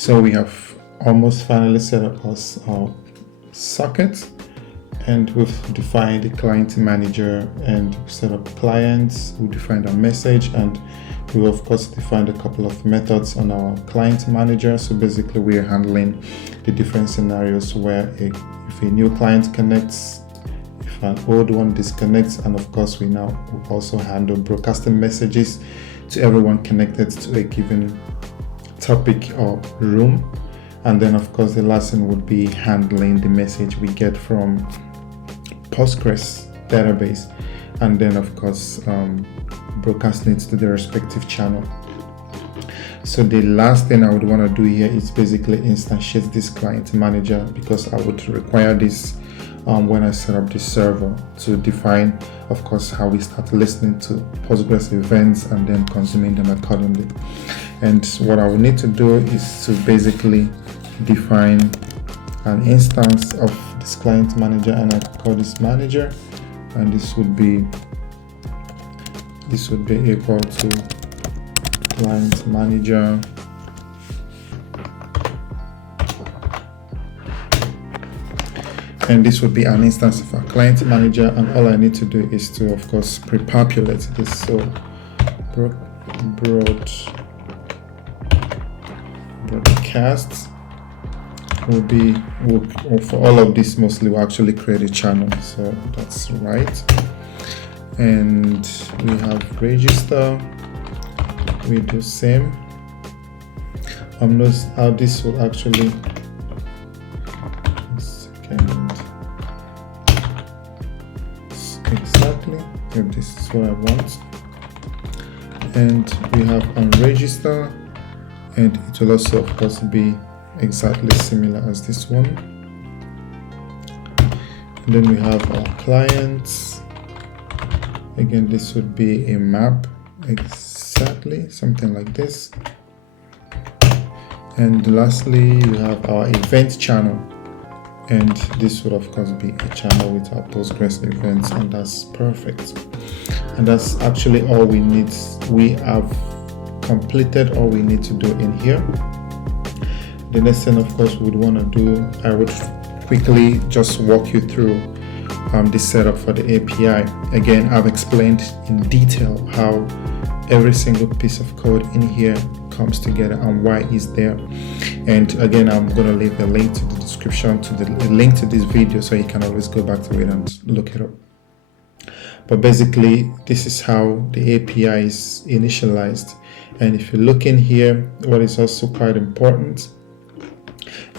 So we have almost finally set up our socket, and we've defined the client manager and set up clients. We defined a message, and we of course defined a couple of methods on our client manager. So basically we are handling the different scenarios where if a new client connects, if an old one disconnects, and of course we now also handle broadcasting messages to everyone connected to a given topic or room. And then of course the last thing would be handling the message we get from Postgres database, and then of course broadcasting it to the respective channel. So the last thing I would want to do here is basically instantiate this client manager, because I would require this when I set up the server to define, of course, how we start listening to Postgres events and then consuming them accordingly. And what I will need to do is to basically define an instance of this client manager, and I call this manager, and this would be equal to client manager and this would be an instance of our client manager, and all I need to do is to of course pre-populate this. So broadcast will be for all of this. Mostly we'll actually create a channel, so that's right. And we have register, we do same. Notice how this will actually, exactly, if this is what I want. And we have unregister, and it will also of course be exactly similar as this one. And then we have our clients. Again, this would be a map, exactly something like this. And lastly, we have our event channel, and this would of course be a channel with our Postgres events, and that's perfect. And that's actually all we need. We have completed all we need to do in here. The next thing of course we would want to do, I would quickly just walk you through the setup for the API. Again, I've explained in detail how every single piece of code in here comes together and why it's there. And again, I'm going to leave a link to the description, to the link to this video, so you can always go back to it and look it up. But basically, this is how the API is initialized. And if you look in here, what is also quite important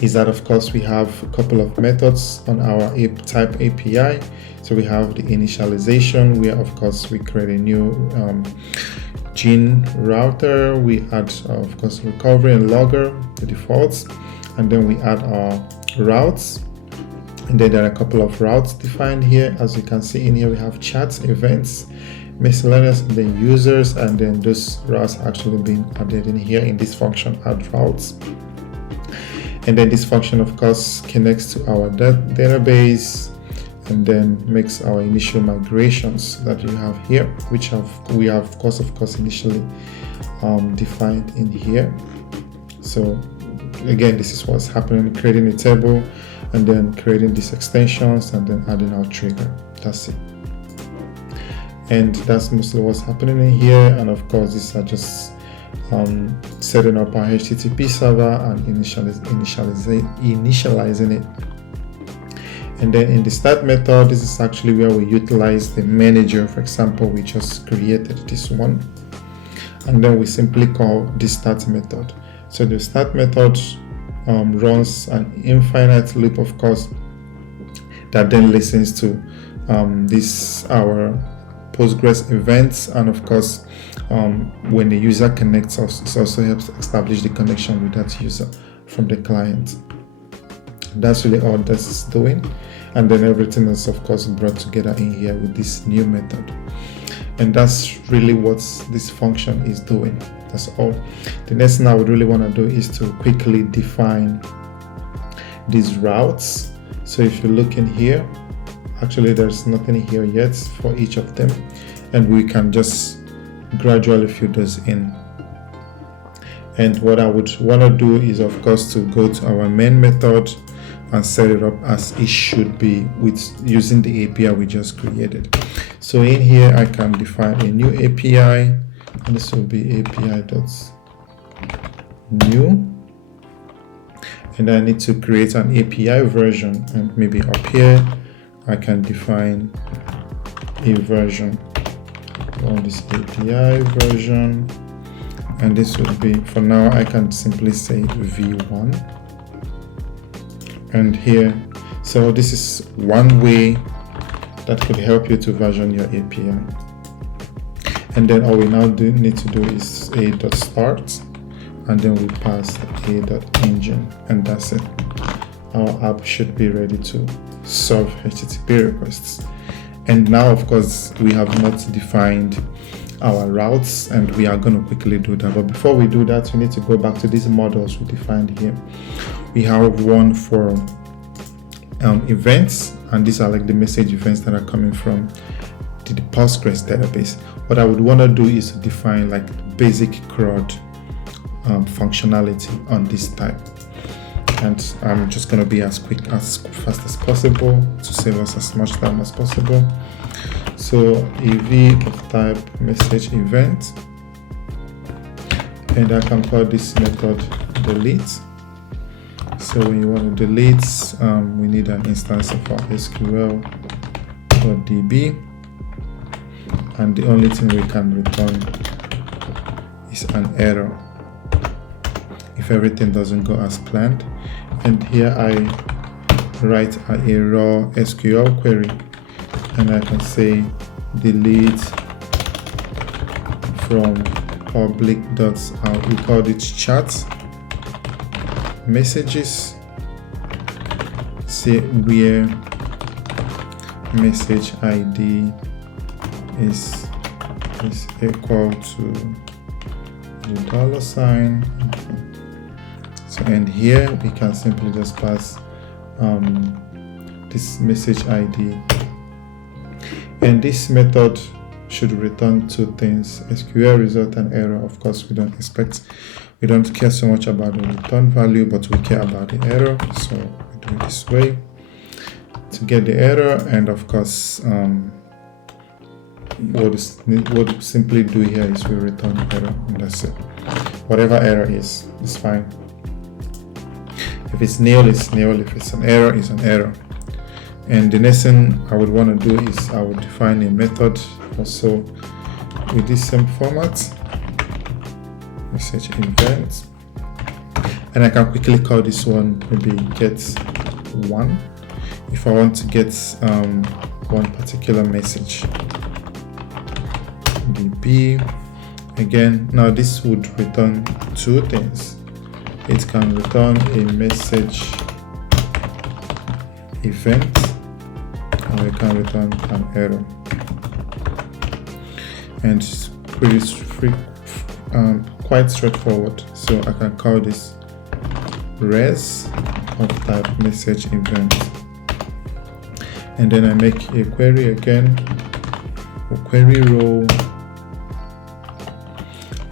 is that of course we have a couple of methods on our type API. So we have the initialization, where of course we create a new gene router. We add of course recovery and logger, the defaults, and then we add our routes. And then there are a couple of routes defined here. As you can see in here, we have chats, events, miscellaneous, and then users, and then those routes actually being added in here in this function add routes. And then this function of course connects to our database and then makes our initial migrations that you have here, which we have of course initially defined in here. So again, this is what's happening, creating a table and then creating these extensions and then adding our trigger. That's it. And that's mostly what's happening in here. And of course these are just setting up our HTTP server and initializing it. And then in the start method, this is actually where we utilize the manager. For example, we just created this one, and then we simply call the start method. So the start method runs an infinite loop, of course, that then listens to our Postgres events, and of course when the user connects us, it also helps establish the connection with that user from the client. That's really all this is doing, and then everything is of course brought together in here with this new method. And that's really what this function is doing. That's all. The next thing I would really want to do is to quickly define these routes. So if you look in here, actually there's nothing here yet for each of them, and we can just gradually fill those in. And what I would want to do is, of course, to go to our main method and set it up as it should be with using the API we just created. So in here, I can define a new API, and this will be API.new. And I need to create an API version, and maybe up here, I can define a version on this API version. And this will be, for now, I can simply say v1. And here, so this is one way that could help you to version your API. And then all we now need to do is a.start, and then we pass a.engine, and that's it. Our app should be ready to serve HTTP requests. And now, of course, we have not defined our routes, and we are going to quickly do that. But before we do that, we need to go back to these models we defined here. We have one for events, and these are like the message events that are coming from the Postgres database. What I would want to do is to define like basic CRUD functionality on this type. And I'm just going to be as fast as possible to save us as much time as possible. So ev of type message event, and I can call this method delete. So when you want to delete, we need an instance of our SQL.db, and the only thing we can return is an error if everything doesn't go as planned. And here I write a raw SQL query, and I can say delete from public we call it chat messages, say where message ID is equal to the $. So, and here we can simply just pass this message ID, and this method should return two things: SQL result and error. Of course, we don't care so much about the return value, but we care about the error. So we do it this way to get the error, and of course, what we simply do here is we return the error, and that's it. Whatever error is fine. If it's nil, it's nil. If it's an error, it's an error. And the next thing I would want to do is I would define a method also with this same format, message event, and I can quickly call this one maybe get1 if I want to get one particular message. db again. Now this would return two things. It can return a message event, or it can return an error. And it's quite straightforward. So I can call this res of type message event, and then I make a query again, a query row,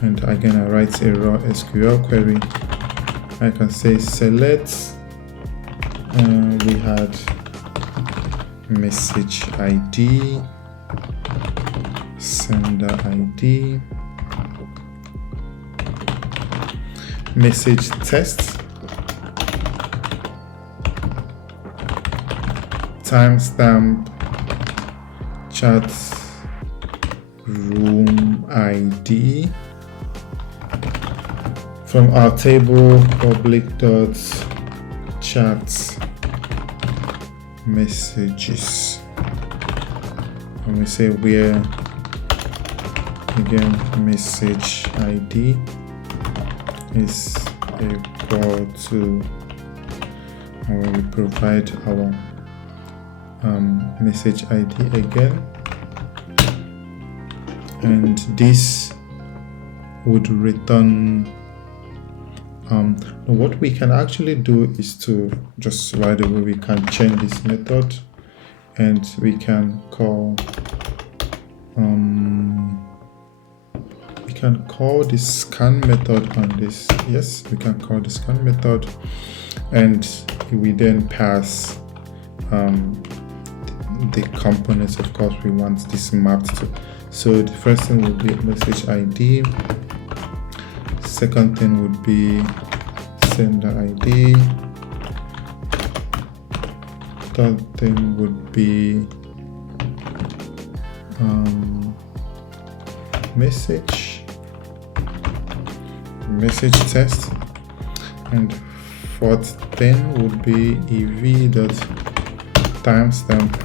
and again I write a raw SQL query. I can say select, we had message ID, sender ID, message test, timestamp, chat room ID. From our table, public.chat messages, and we say where again message ID is equal to, and we provide our message ID again, and this would return. What we can actually do is to just right away we can change this method, and we can can call the scan method on this. Yes, we can call the scan method, and we then pass the components, of course, we want this mapped to. So the first thing would be message ID. Second thing would be sender ID. Third thing would be message test, and fourth thing would be ev.timestamp,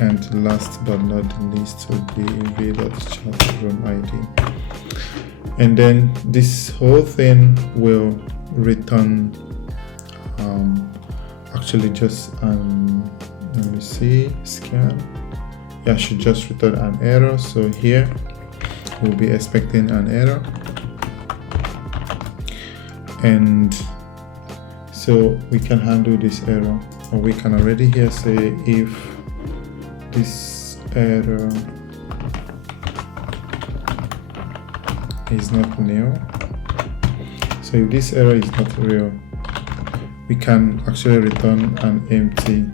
and last but not the least would be ev.chatroom ID. And then this whole thing will return actually just let me see, scan. Yeah, should just return an error. So here we'll be expecting an error, and so we can handle this error, or we can already here say if this error is not nil. So if this error is not real, we can actually return an empty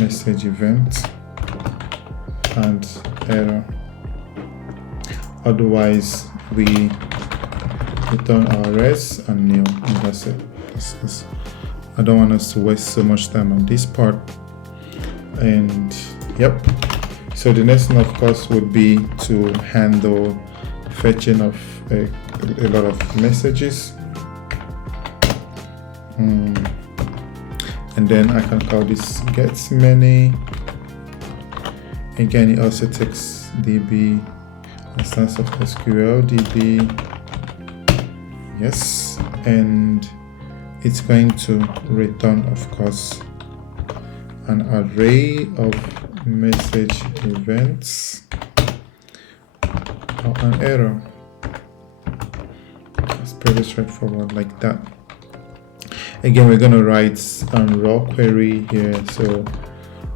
message event and error. Otherwise, we return our res and nil, and that's it. I don't want us to waste so much time on this part. And yep, so the next thing, of course, would be to handle fetching of a lot of messages, and then I can call this gets many. Again, it also takes db instance of SQL db. Yes, and it's going to return, of course, an array of message events or an error. It's pretty straightforward like that. Again, we're going to write raw query here. So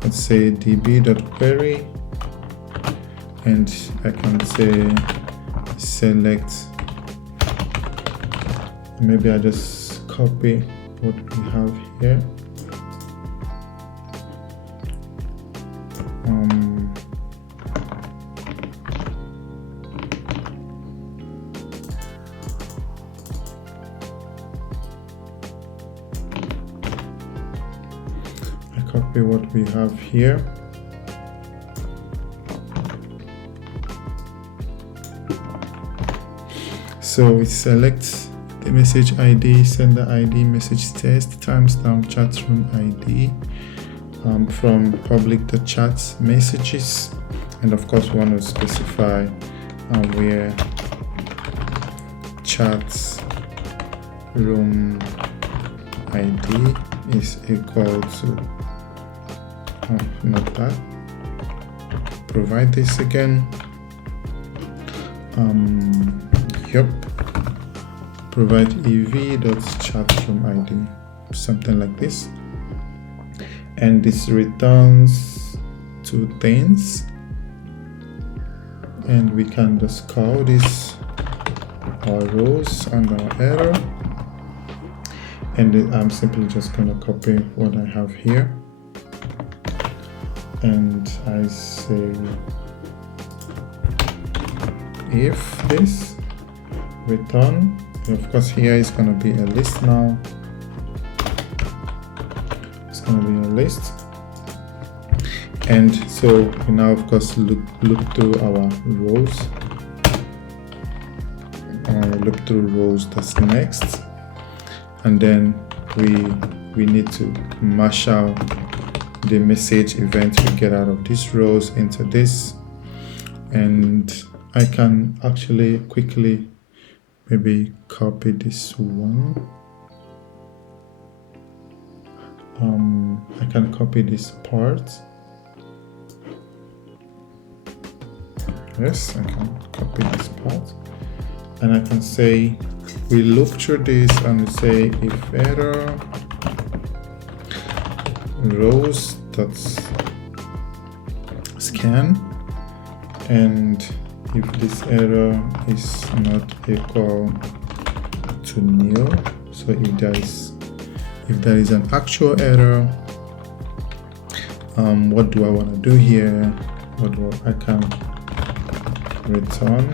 let's say db.query, and I can say select. Maybe I just copy what we have here. Copy what we have here. So we select the message ID, sender ID, message test, timestamp, chatroom ID from public.chat messages, and of course we want to specify where chat room ID is equal to not that. Provide this again. Yep. Provide ev.chatroom ID, something like this, and this returns two things, and we can just call this our rows and our error, and I'm simply just gonna copy what I have here. And I say if this return, of course here is going to be a list now. It's going to be a list, and so we now of course look through our rows. Look through rows. That's next, and then we need to mash out the message event we get out of these rows into this, and I can actually quickly maybe copy this one. I can copy this part. Yes, I can copy this part, and I can say we look through this and we say if error rows.scan, and if this error is not equal to nil. So if there is an actual error, what do I want to do here? I can return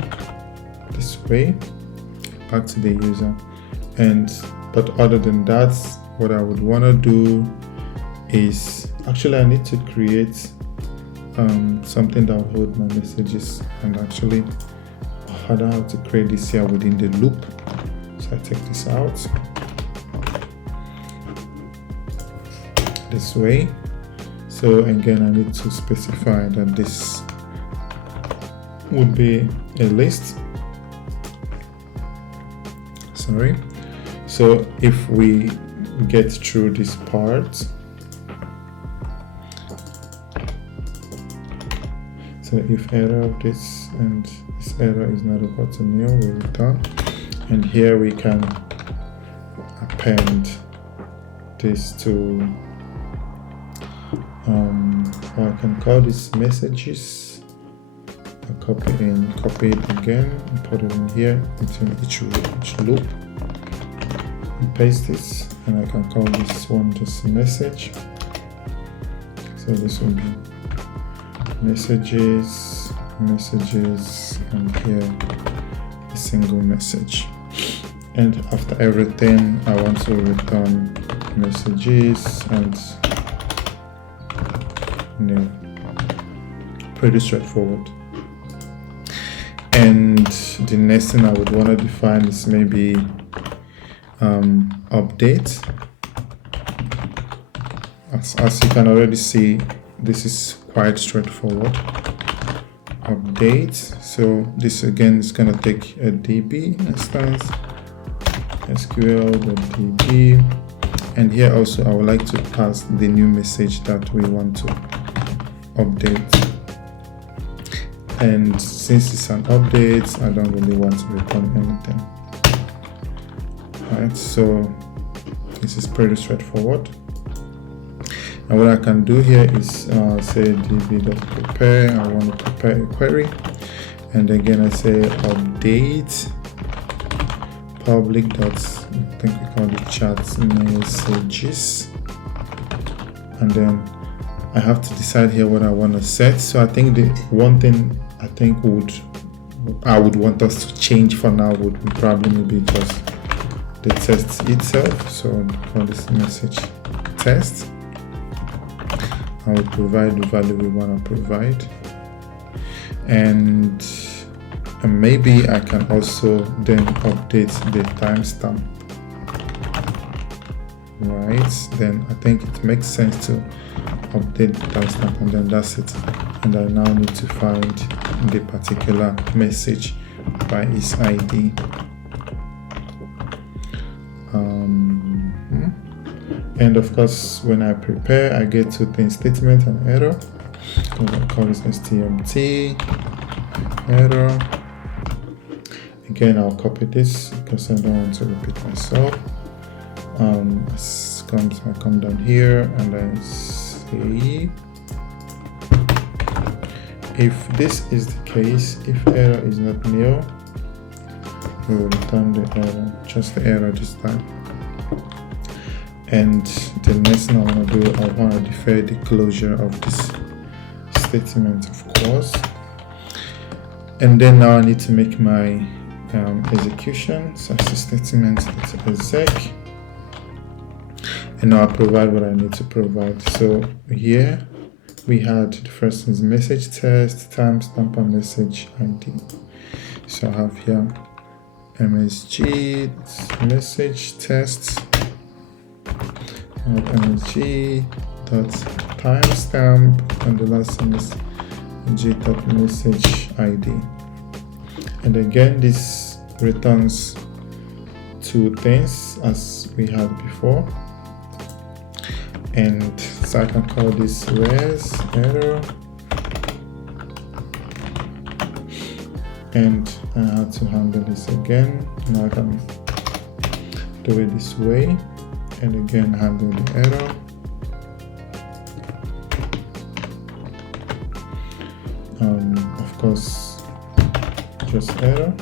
this way back to the user. But other than that, what I would want to do is actually I need to create something that will hold my messages, and actually I don't have to create this here within the loop. So I take this out this way. So again, I need to specify that this would be a list. Sorry. So if we get through this part, so if error of this and this error is not equal to nil, we return. And here we can append this to or I can call this messages. I copy it again and put it in here between each loop, and paste this, and I can call this one just message. So this will be messages, and here a single message. And after everything, I want to return messages and nil. Pretty straightforward. And the next thing I would want to define is maybe update. As you can already see, this is quite straightforward. Update. So this again is going to take a DB instance, SQL.db, and here also I would like to pass the new message that we want to update. And since it's an update, I don't really want to return anything. Alright, so this is pretty straightforward. And what I can do here is say db.prepare. I want to prepare a query, and again I say update public dot, I think we call it chat messages, and then I have to decide here what I want to set. So I think the one thing I would want us to change for now would probably be just the test itself. So for this message test, I will provide the value we want to provide, and maybe I can also then update the timestamp. Right, then I think it makes sense to update the timestamp, and then that's it. And I now need to find the particular message by its ID. And of course, when I prepare, I get two things: statement and error. So I call this stmt error. Again, I'll copy this because I don't want to repeat myself. I come down here and I say, if this is the case, if error is not nil, we will return the error, just the error this time. And the next thing I want to do, I want to defer the closure of this statement, of course. And then now I need to make my execution. So it's a statement, it's exec, and now I provide what I need to provide. So here we had the first is message test, timestamp, and message ID. So I have here msg message test, msg dot timestamp, and the last one is g.message ID. And again, this returns two things as we had before. And so I can call this res error, and I have to handle this again. Now I can do it this way, and again handle the error. Of course, just error,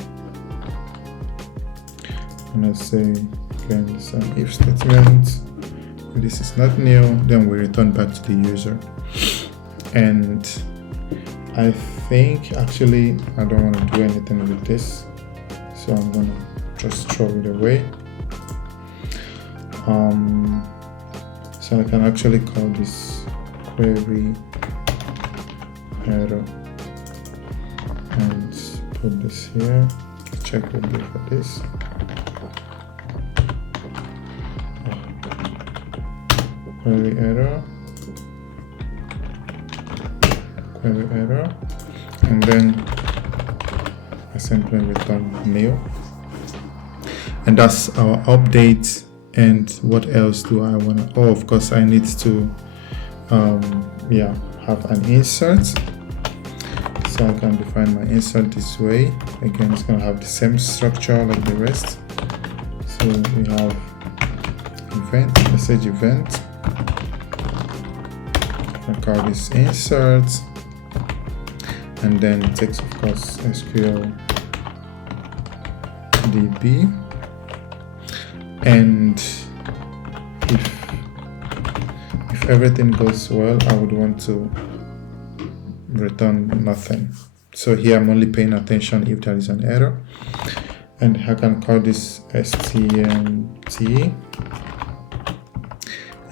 and I say again some if statement. If this is not new, then we return back to the user. And I think actually I don't want to do anything with this, so I'm gonna just throw it away. So I can actually call this query error and put this here. Check will be for this. Query error, and then I simply return nil. And that's our update. And what else do I want to? Oh, of course, I need to have an insert. So I can define my insert this way. Again, it's going to have the same structure like the rest. So we have event, message event. I call this insert, and then it takes, of course, SQL DB. And if everything goes well, I would want to return nothing. So here I'm only paying attention if there is an error, and I can call this stmt,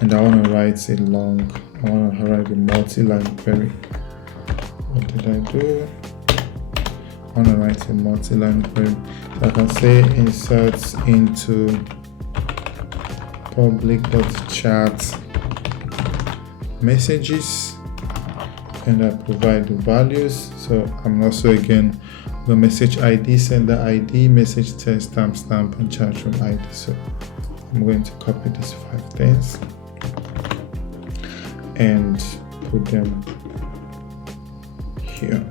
and I want to write a long. I want to write a multi-line query. What did I do? I want to write a multi-line query. So I can say insert into public.chat messages, and I provide the values. So I'm also again the message ID, sender ID, message test, timestamp, and chat room ID. So I'm going to copy these 5 things and put them here.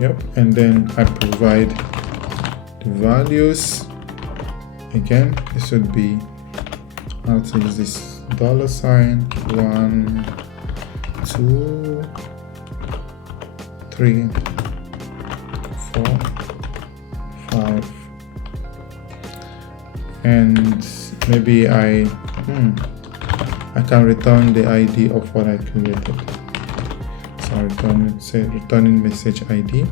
Yep, and then I provide the values. Again, this would be how to use this $, 1, 2, 3, 4, 5, and maybe I can return the ID of what I created. So returning message ID.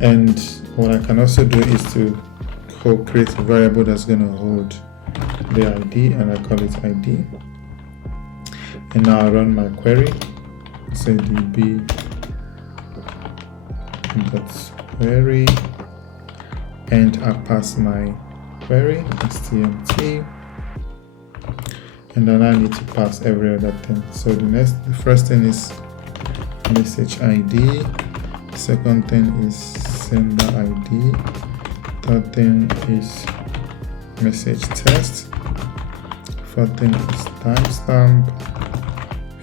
And what I can also do is to create a variable that's going to hold the ID, and I call it ID. And now I run my query. Say db query, and I pass my query stmt, and then I need to pass every other thing. So the first thing is message ID, the second thing is sender ID, third thing is message test, fourth thing is timestamp,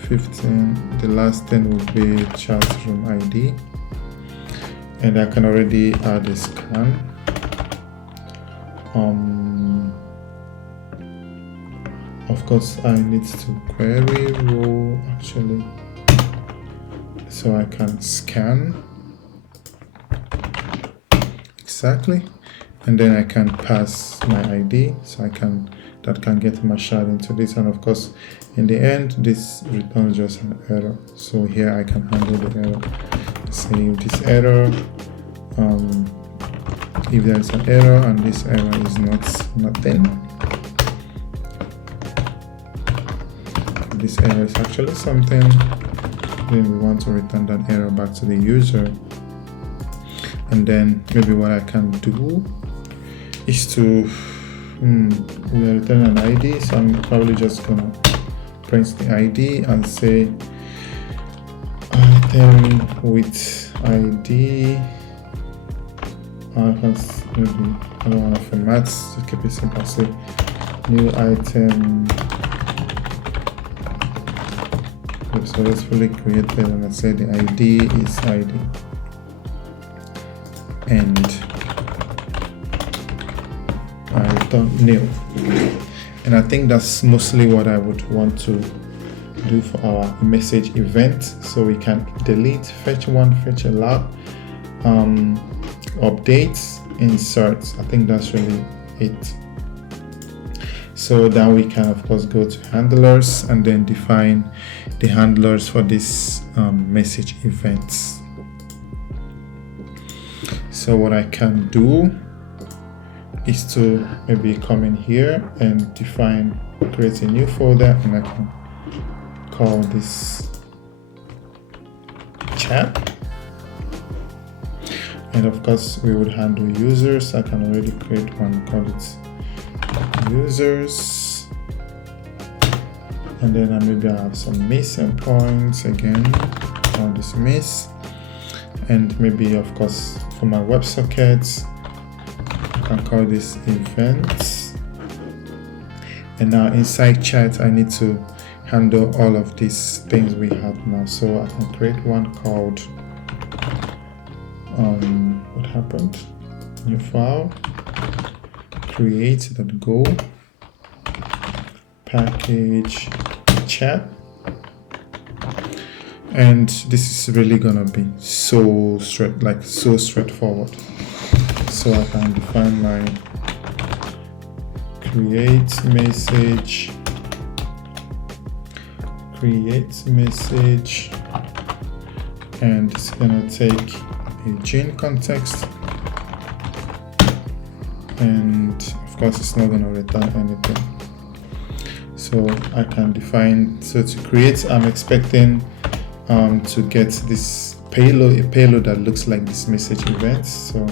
15, the last thing will be chat room ID, and I can already add a scan. Of course, I need to query row actually, so I can scan exactly, and then I can pass my ID, so that can get mashed into this, and of course, in the end, this returns just an error. So here I can handle the error. Say this error, if there is an error and this error is nothing. This error is actually something, then we want to return that error back to the user. And then maybe what I can do is to we are returning an ID, so I'm probably just gonna print the ID and say item with ID. I don't want to format, to keep it simple. Say new item successfully created, and I say the ID is ID, and I return nil. And I think that's mostly what I would want to do for our message event. So we can delete, fetch one, fetch a lot, updates, insert. I think that's really it. So then we can of course go to handlers and then define the handlers for this message events. So what I can do is to maybe come in here and create a new folder, and I can call this chat. And of course we would handle users. I can already create one, call it users, and then maybe I have some missing points again, call this miss, and maybe of course for my WebSockets I can call this events. And now inside chat I need to handle all of these things we have now. So I can create one called what happened, new file, create.go package chat, and this is really gonna be so straightforward. So I can define my create message, and it's gonna take a gene context, and of course it's not going to return anything. So I can define, so to create, I'm expecting to get this payload, a payload that looks like this message events. So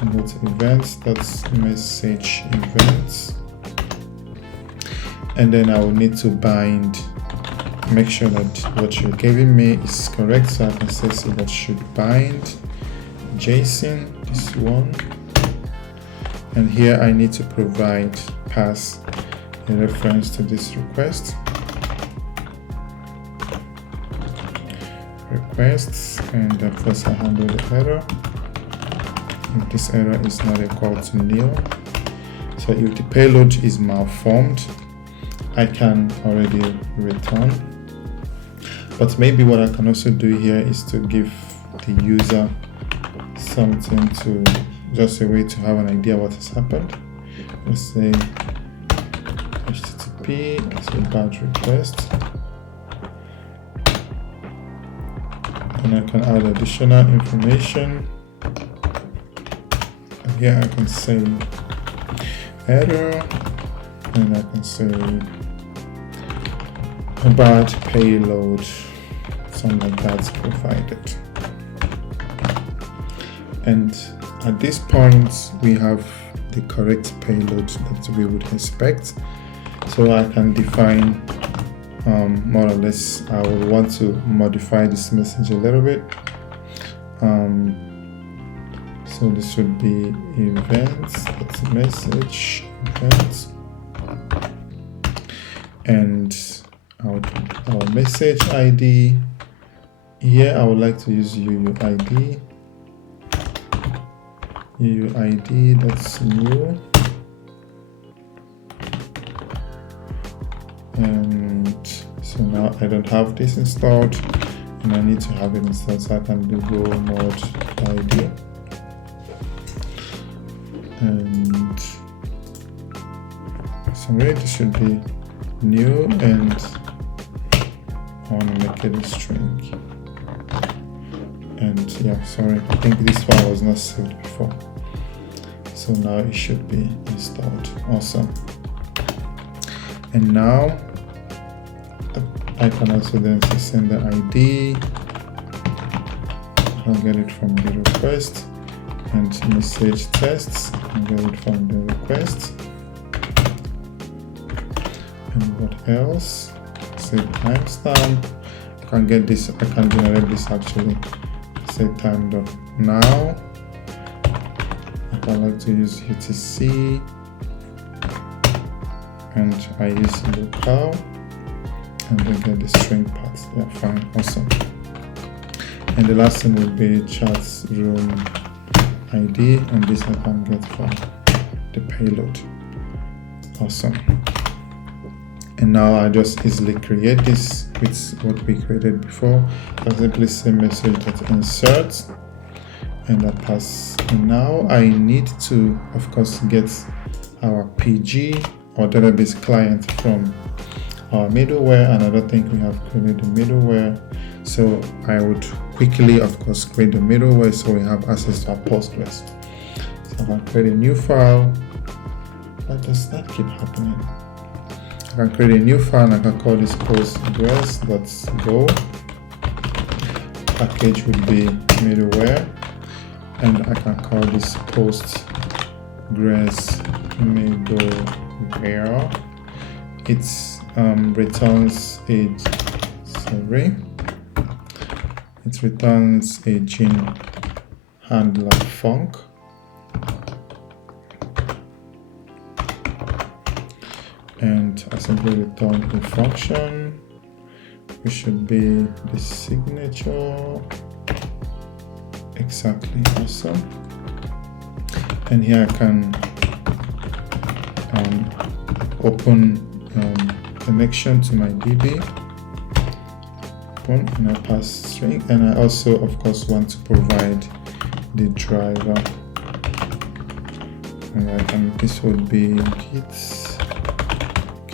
I go to events, that's message events, and then I will need to bind, make sure that what you're giving me is correct. So I can say, so that should bind JSON, this one, and here I need to pass a reference to this requests, and of course I handle the error. If this error is not equal to nil, so if the payload is malformed, I can already return. But maybe what I can also do here is to give the user something, to just a way to have an idea what has happened. Let's say HTTP as a batch request, and I can add additional information. And here I can say error, and I can say a bad payload, something like that's provided. And at this point we have the correct payload that we would expect. So I can define more or less, I would want to modify this message a little bit. So this would be events, that's message events, and our message ID. Here I would like to use UUID. UUID, that's new, and so now I don't have this installed and I need to have it installed, so I can do go mod ID, and so really this should be new, and I want to make it a string. And yeah, sorry, I think this file was not saved before, so now it should be installed. Awesome. And now I can also then send the ID. I'll get it from the request, and message tests, I'll get it from the request. And what else? Say timestamp. I can get this, I can generate this actually. Say timed up now. I like to use UTC, and I use local, and then get the string part. Yeah, fine, awesome. And the last thing will be chat room ID, and this I can get from the payload. Awesome. And now I just easily create this with what we created before. I simply say message.insert, and I pass. And now I need to, of course, get our PG or database client from our middleware, and I don't think we have created the middleware. So I would quickly, of course, create the middleware so we have access to our Postgres. So I can create a new file. Why does that keep happening? I can create a new file and I can call this postgres.go. Package would be middleware, and I can call this postgres middleware. It returns a gene handler func. And I simply return a function, which should be the signature. Exactly, awesome. And here I can open connection to my DB. Open, and I pass string, and I also, of course, want to provide the driver. And this would be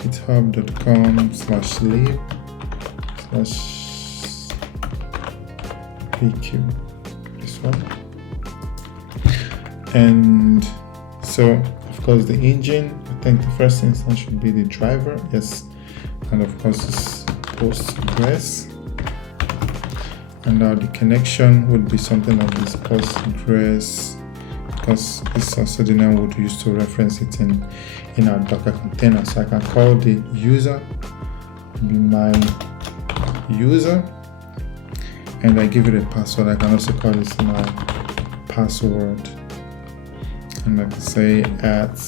github.com/lib/pq, this one. And so, of course, the engine, I think the first instance should be the driver, yes, and of course it's Postgres. And now the connection would be something like this, Postgres, because it's also the name we would use to reference it in our Docker container. So I can call the user, be my user, and I give it a password. I can also call this my password, and I can say at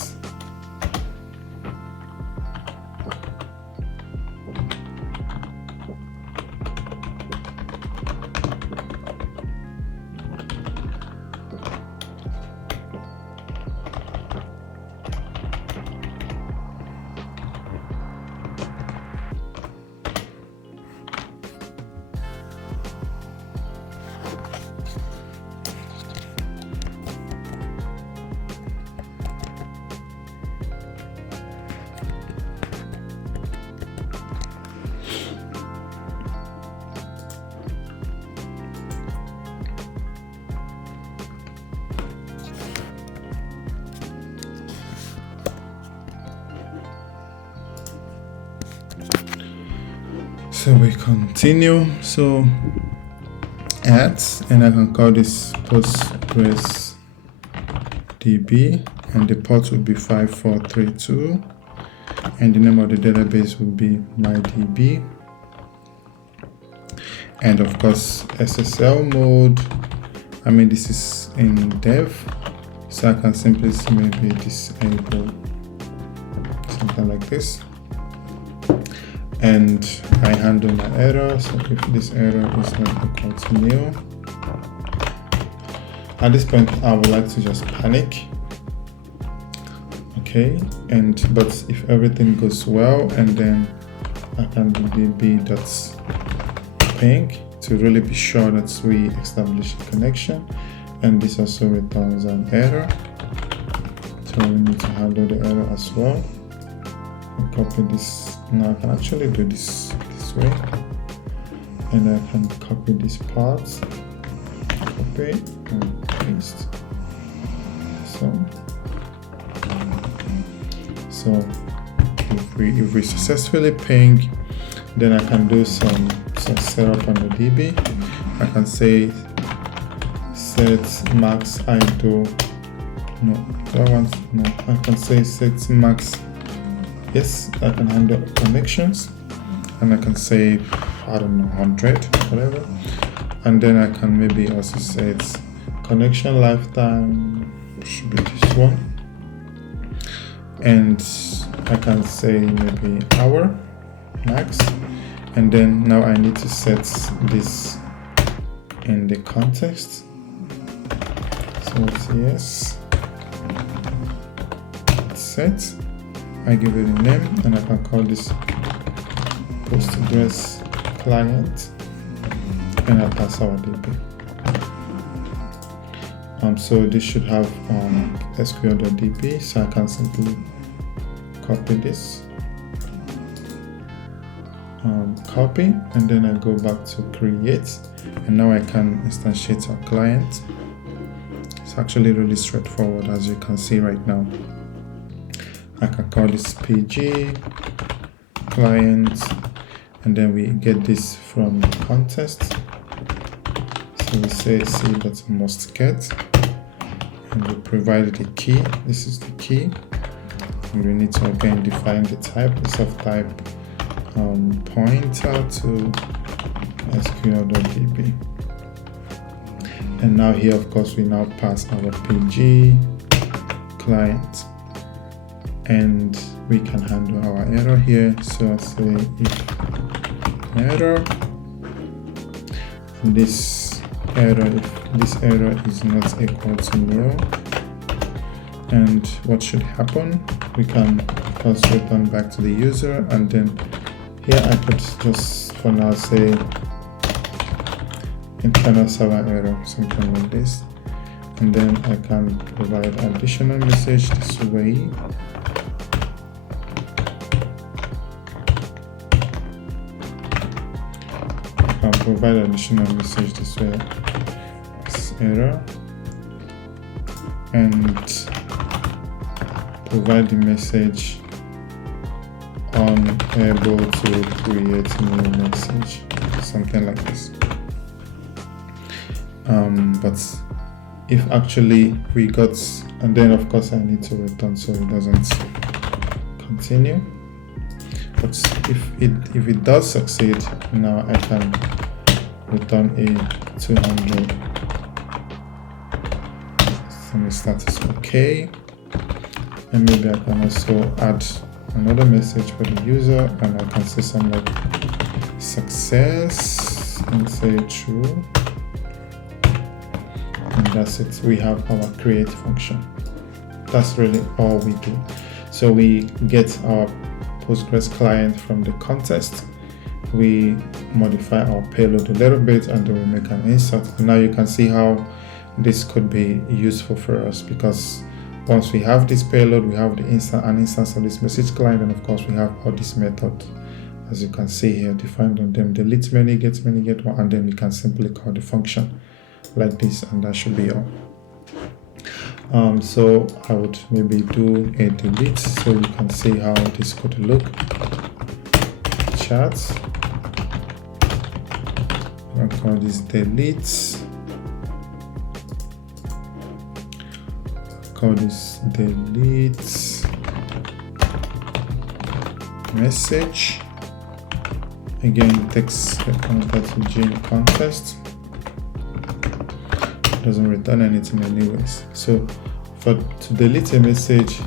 so we continue. So add, and I can call this Postgres DB, and the port would be 5432, and the name of the database would be mydb, and of course SSL mode. I mean, this is in dev, so I can simply maybe disable something like this. And I handle my error, so if this error is not equal to nil, at this point I would like to just panic. Okay, but if everything goes well, and then I can do db.ping to really be sure that we establish a connection, and this also returns an error, so we need to handle the error as well. Copy this. Now I can actually do this way, and I can copy this part, copy and paste. So if we successfully ping, then I can do some setup on the DB. I can say set max idle. No, that one. No, I can say set max. Yes, I can handle connections, and I can say, I don't know, 100, whatever. And then I can maybe also say it's connection lifetime, should be this one. And I can say maybe hour max. And then now I need to set this in the context. So it's yes, set. I give it a name, and I can call this Postgres client, and I pass our DB. So this should have SQL.db, so I can simply copy this, copy, and then I go back to create, and now I can instantiate our client. It's actually really straightforward, as you can see right now. I can call this PG client, and then we get this from the context. So we say c.mustGet, and we provide the key. This is the key, and we need to again define the type, the self-type pointer to SQL.db. And now here, of course, we now pass our PG client, and we can handle our error here. So I say if error, and this error, if this error is not equal to nil, and what should happen, we can just return back to the user, and then here I could just for now say internal server error, something like this, and then I can provide additional message this way. I can provide additional message this way, this error, and provide the message unable to create new message, something like this. But if actually we got, and then of course I need to return so it doesn't continue. But if it does succeed, now I can return a 200. So my status okay, and maybe I can also add another message for the user, and I can say something like success and say true. And that's it. We have our create function. That's really all we do. So we get our Postgres client from the context, we modify our payload a little bit, and then we make an insert. And now you can see how this could be useful for us, because once we have this payload, we have an instance of this message client, and of course we have all this method, as you can see here, defined on them: delete many, get one, and then we can simply call the function like this, and that should be all. So I would maybe do a delete so you can see how this could look. Chat, I'll call this delete, call this delete message. Again, text the pointer to Gene context. Doesn't return anything anyways. So to delete a message,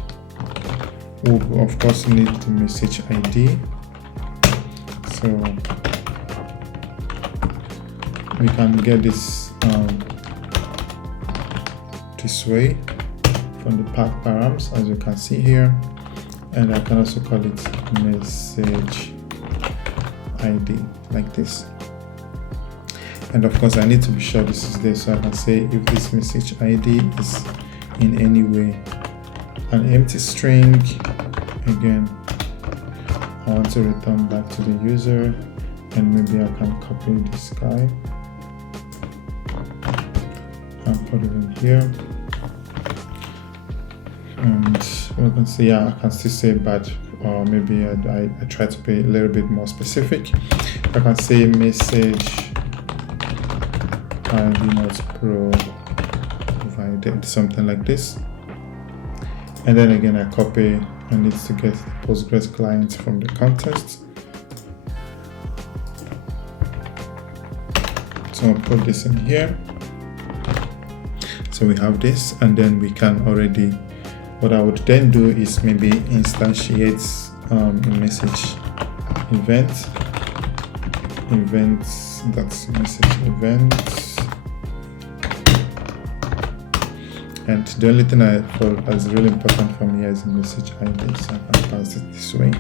we'll of course need the message ID. So we can get this this way from the path params, as you can see here, and I can also call it message ID like this. And of course I need to be sure this is there, so I can say if this message ID is in any way an empty string, again I want to return back to the user, and maybe I can copy this guy and put it in here, and we can see, yeah, I can still say bad, or maybe I try to be a little bit more specific. I can say message ID not provided, something like this, and then again I copy. I need to get the Postgres client from the context, so I'll put this in here. So we have this, and then we can already, what I would then do is maybe instantiate a message events, that's message event. And the only thing I thought is really important for me is message ID, so I can pass it this way.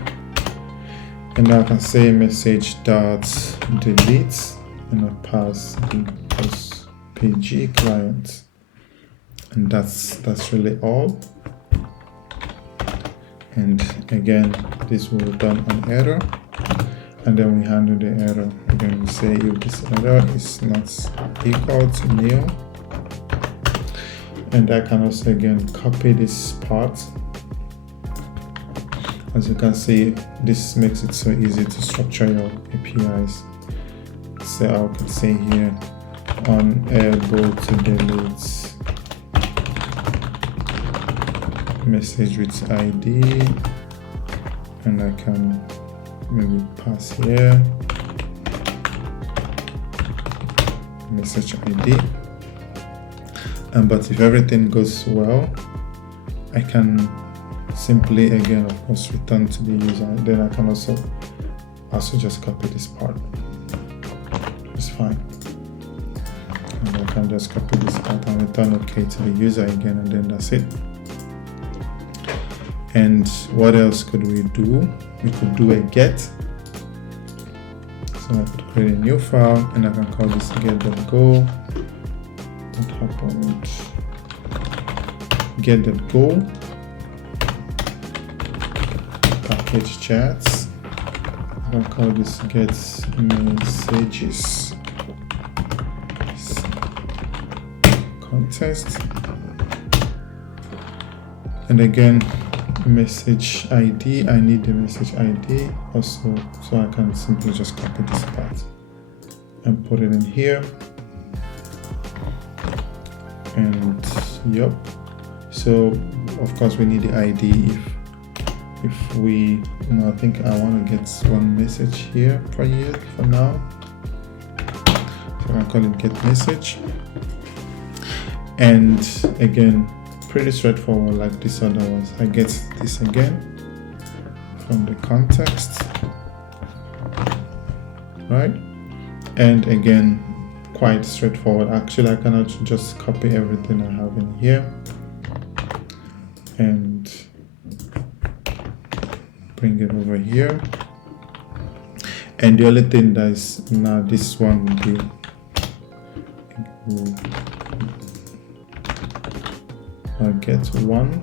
and now I can say message dot delete, and I pass the PG client, and that's really all. And again, this will return an error, and then we handle the error. Again, we say if this error is not equal to nil, and I can also again copy this part. As you can see, this makes it so easy to structure your APIs. So I can say here, unable to delete message with ID, and I can maybe pass here message ID. But if everything goes well, I can simply again, of course, return to the user. Then I can also just copy this part. It's fine. And I can just copy this part and return OK to the user again, and then that's it. And what else could we do? We could do a get. So I could create a new file, and I can call this get.go. What happened? Get.go. Package chats. I can call this get messages. Context. And again, message ID. I need the message ID also, so I can simply just copy this part and put it in here. And yep. So of course we need the ID if we, I think I want to get one message here per year for now. So I can call it get message. And again, pretty straightforward like this other ones. I get this again from the context, right? And again, quite straightforward. Actually, I can just copy everything I have in here and bring it over here. And the only thing that is now, this one will be get one,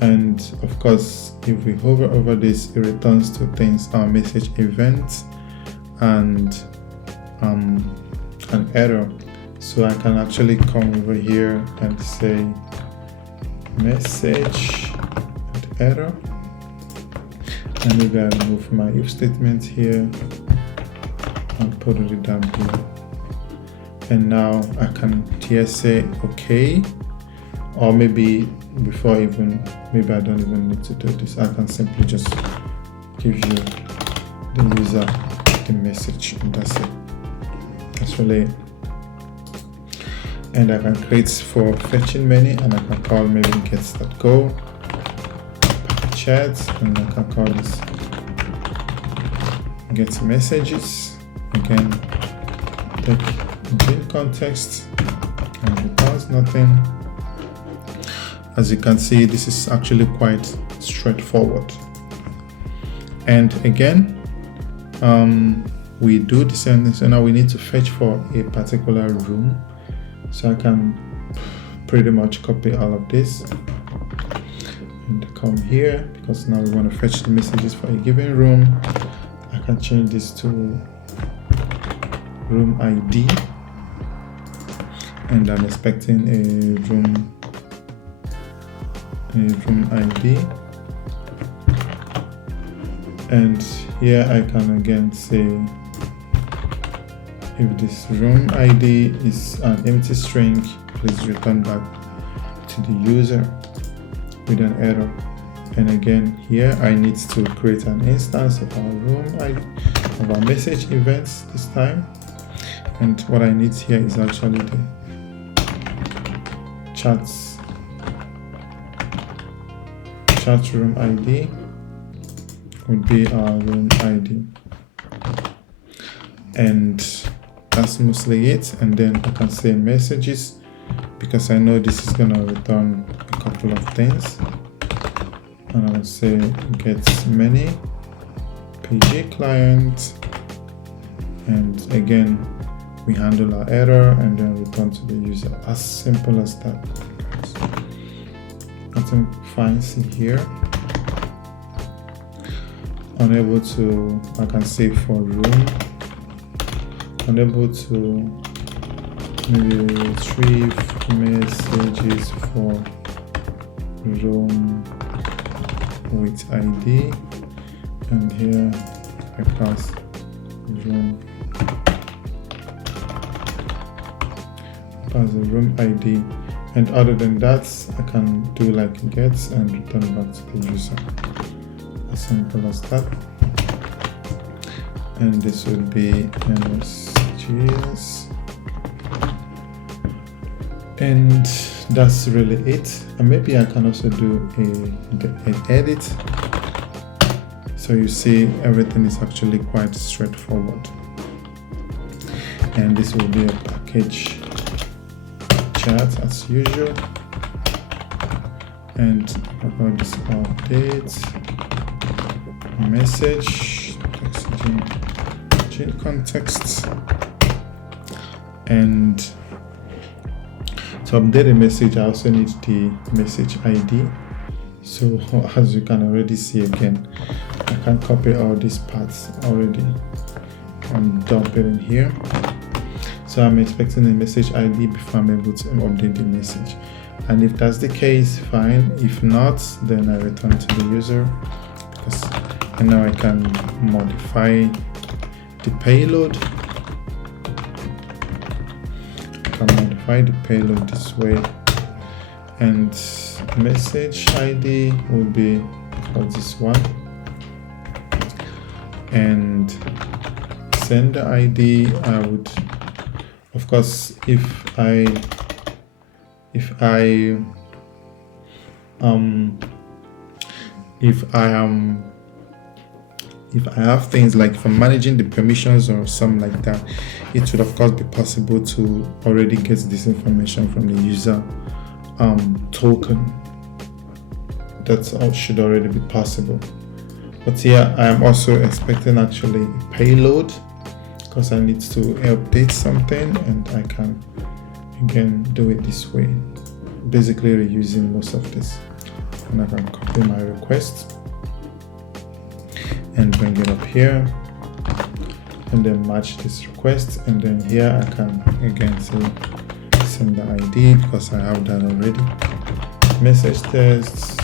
and of course if we hover over this, it returns two things: our message event and an error. So I can actually come over here and say message and error, and maybe I remove my if statement here and put it down here. And now I can here say okay. Or maybe before even, maybe I don't even need to do this. I can simply just give you the user the message, and that's it. That's really it. And I can create for fetching many, and I can call maybe gets.go chat, and I can call this get messages. Again, take bin context and returns nothing. As you can see, this is actually quite straightforward. And again, we do the same thing. So now we need to fetch for a particular room. So I can pretty much copy all of this and come here, because now we want to fetch the messages for a given room. I can change this to room ID, and I'm expecting a room ID, and here I can again say if this room ID is an empty string, please return back to the user with an error. And again, here I need to create an instance of our room ID, of our message events this time, and what I need here is actually the chat room ID would be our room ID, and that's mostly it. And then I can say messages, because I know this is gonna return a couple of things, and I'll say get many PG client, and again we handle our error and then return to the user. As simple as that. Nothing fancy here. Unable to, I can say for room, unable to maybe retrieve messages for room with ID, and here I pass room as a room ID, and other than that I can do like gets and return back to the user. As simple as that. And this would be MSGS, and that's really it. And maybe I can also do an edit, so you see everything is actually quite straightforward. And this will be a package chat as usual, and about this update message change context, and to update a message I also need the message ID. So as you can already see, again I can copy all these parts already and dump it in here. So I'm expecting a message ID before I'm able to update the message, and if that's the case, fine. If not, then I return to the user, and now I can modify the payload. I can modify the payload this way, and message ID will be for this one, and sender ID I would, of course, if I have things like, if I'm managing the permissions or something like that, it should of course be possible to already get this information from the user token. That should already be possible. But here I am also expecting actually a payload, because I need to update something, and I can again do it this way, basically reusing most of this. And I can copy my request and bring it up here, and then match this request, and then here I can again say sender ID, because I have that already. Message test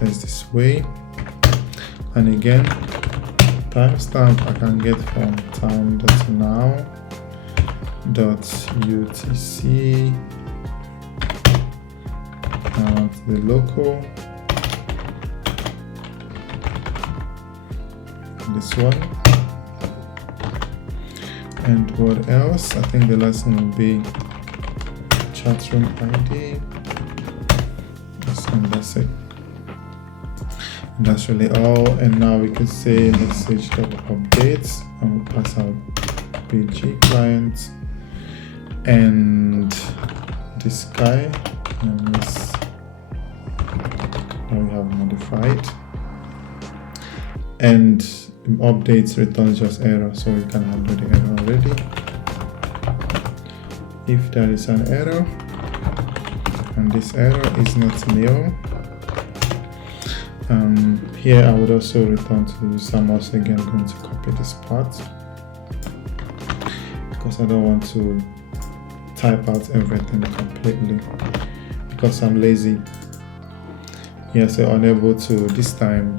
this way, and again timestamp I can get from time.now.utc, and the local, this one, and what else? I think the last one will be chat room ID, and that's it. And that's really all. And now we can say message.updates, and we'll pass out PG client and this guy, and this now we have modified, and updates returns just error, so we can handle the error already. If there is an error and this error is not nil, here I would also return to the user. I'm also again going to copy this part, because I don't want to type out everything completely, because I'm lazy. Here, so unable to this time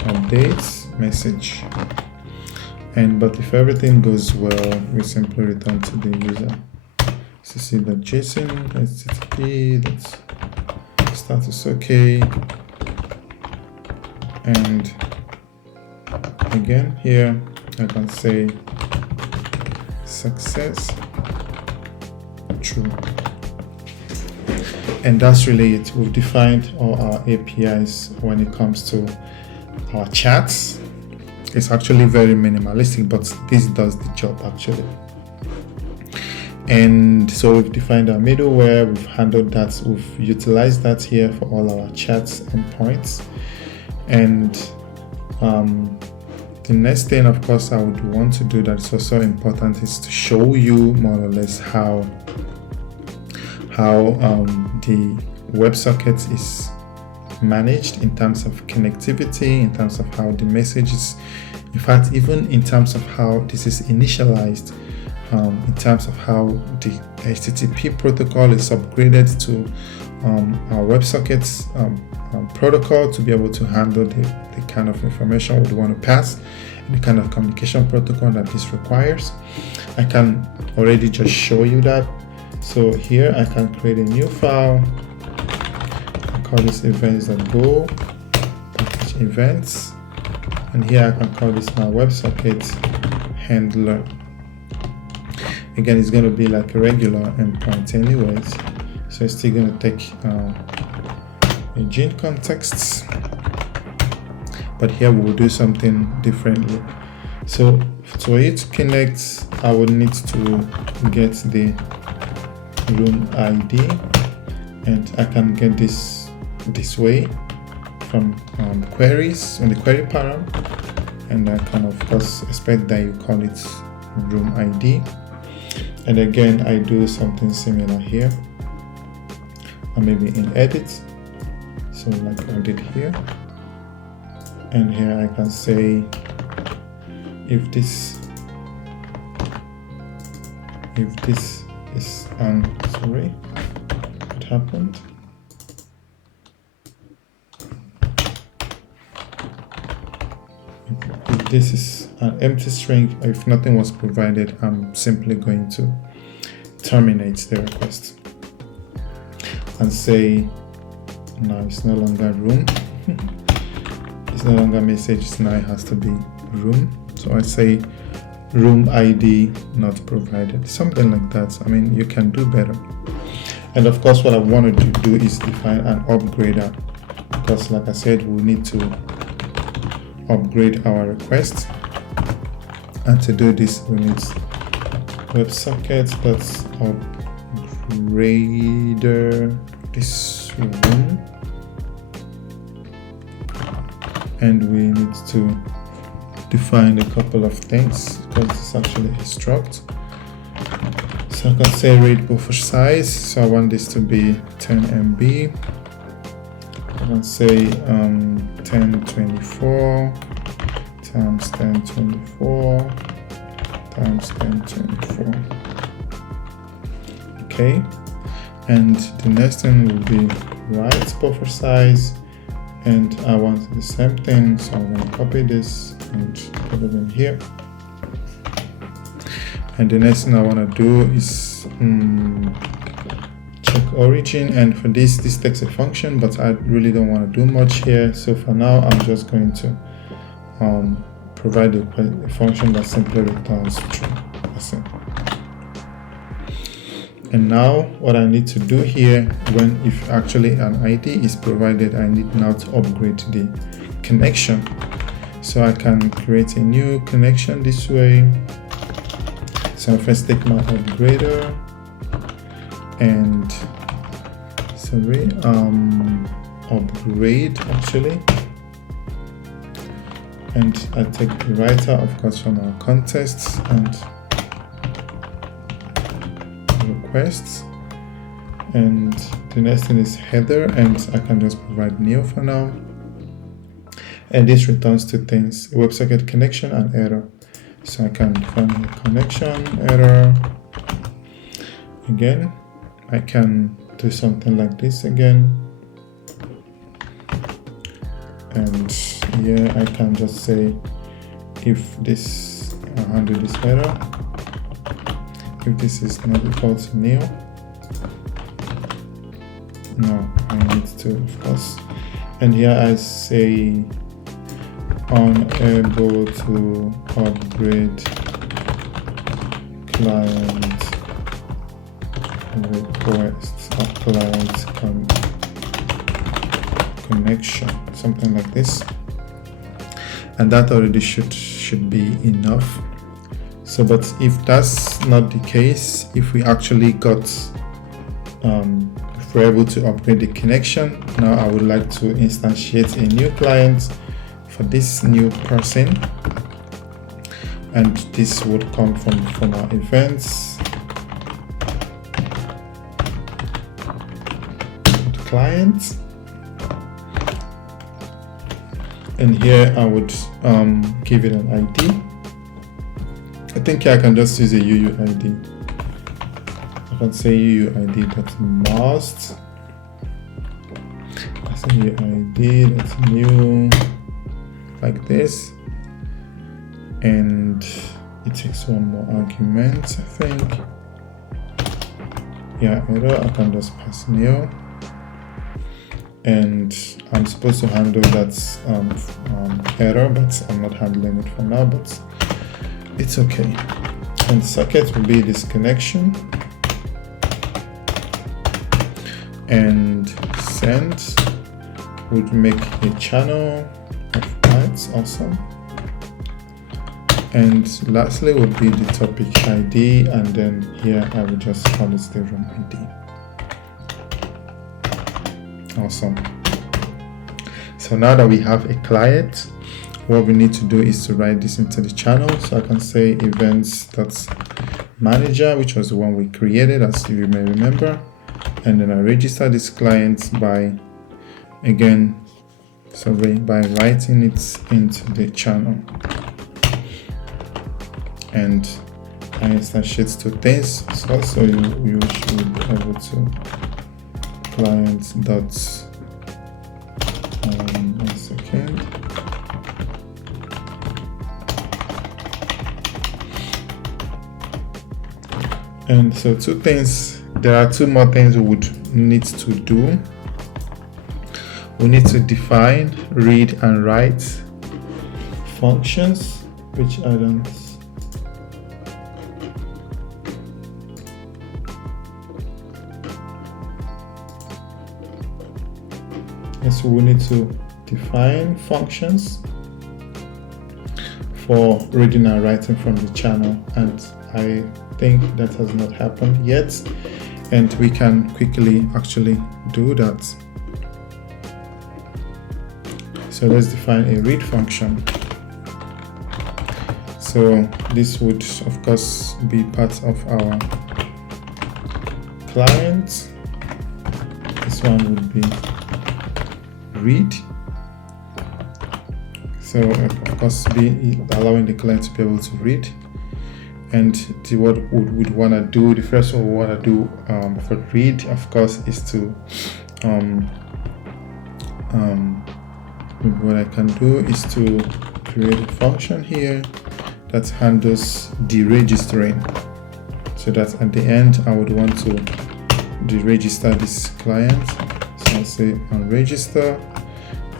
updates message, but if everything goes well, we simply return to the user. So see that JSON, HTTP, that's status okay, and again here I can say success true, and that's really it. We've defined all our APIs when it comes to our chats. It's actually very minimalistic, but this does the job actually. And so we've defined our middleware, we've handled that, we've utilized that here for all our chats endpoints. And the next thing, of course, I would want to do that is also important is to show you more or less how the WebSockets is managed in terms of connectivity, in terms of how the message is, in fact, even in terms of how this is initialized, in terms of how the HTTP protocol is upgraded to our WebSockets protocol to be able to handle the kind of information we want to pass, and the kind of communication protocol that this requires. I can already just show you that. So here I can create a new file. I call this events.go, package events, and here I can call this my WebSocket handler. Again, it's going to be like a regular endpoint anyways, so it's still going to take a gene context, but here we will do something differently. So for it to connect, I would need to get the room ID, and I can get this way from queries on the query param, and I can of course expect that you call it room ID. And again, I do something similar here, or maybe in edit, so like I did here, and here I can say if this is sorry, what happened? If this is an empty string, if nothing was provided, I'm simply going to terminate the request and say now it's no longer room. It's no longer message, now it has to be room. So I say room ID not provided, something like that. I mean, you can do better. And of course, what I wanted to do is define an upgrader, because like I said, we need to upgrade our request, and to do this we need WebSockets.upgrader this room, and we need to define a couple of things, because it's actually a struct. So I can say read buffer size, so I want this to be 10 MB. I can say 1024 times 1024 times 1024. Okay, and the next thing will be write buffer size, and I want the same thing, so I'm going to copy this and put it in here. And the next thing I want to do is check origin, and for this takes a function, but I really don't want to do much here. So for now, I'm just going to provide a function that simply returns true. That's it. And now what I need to do here, if actually an ID is provided, I need now to upgrade the connection. So I can create a new connection this way. So I first take my upgrader and upgrade actually, and I take the writer, of course, from our contests and requests, and the next thing is header, and I can just provide neo for now, and this returns two things: a WebSocket connection and error. So I can define a connection error. Again, I can do something like this again, and here I can just say if this handle this error, if this is not equal to nil, no, I need to, of course, and here I say unable to upgrade client requests or client connection, something like this, and that already should be enough. So, but if that's not the case, if we actually got a we're able to upgrade the connection. Now I would like to instantiate a new client for this new person, and this would come from our events client, and here I would give it an ID. I think I can just use a UUID. I can say UUID.must. That's a UUID that's new, like this, and it takes one more argument, I think. Yeah, error. I can just pass new, and I'm supposed to handle that error, but I'm not handling it for now, but it's okay. And socket will be this connection, and send would make a channel of bytes. Awesome. And lastly would be the topic ID, and then here I will just call it the room ID. Awesome. So now that we have a client, what we need to do is to write this into the channel. So I can say events.manager, which was the one we created, as you may remember, and then I register this client by writing it into the channel. And I instantiate two things, so you should be able to client dot one second. And so two things, there are two more things we would need to do. We need to define read and write functions, which I don't. And so we need to define functions for reading and writing from the channel, and I think that has not happened yet, and we can quickly actually do that. So let's define a read function. So this would of course be part of our client. This one would be read. So of course be allowing the client to be able to read. And what we'd want to do, the first one we want to do for read, of course, is to what I can do is to create a function here that handles deregistering, so that at the end I would want to deregister this client. So I'll say unregister,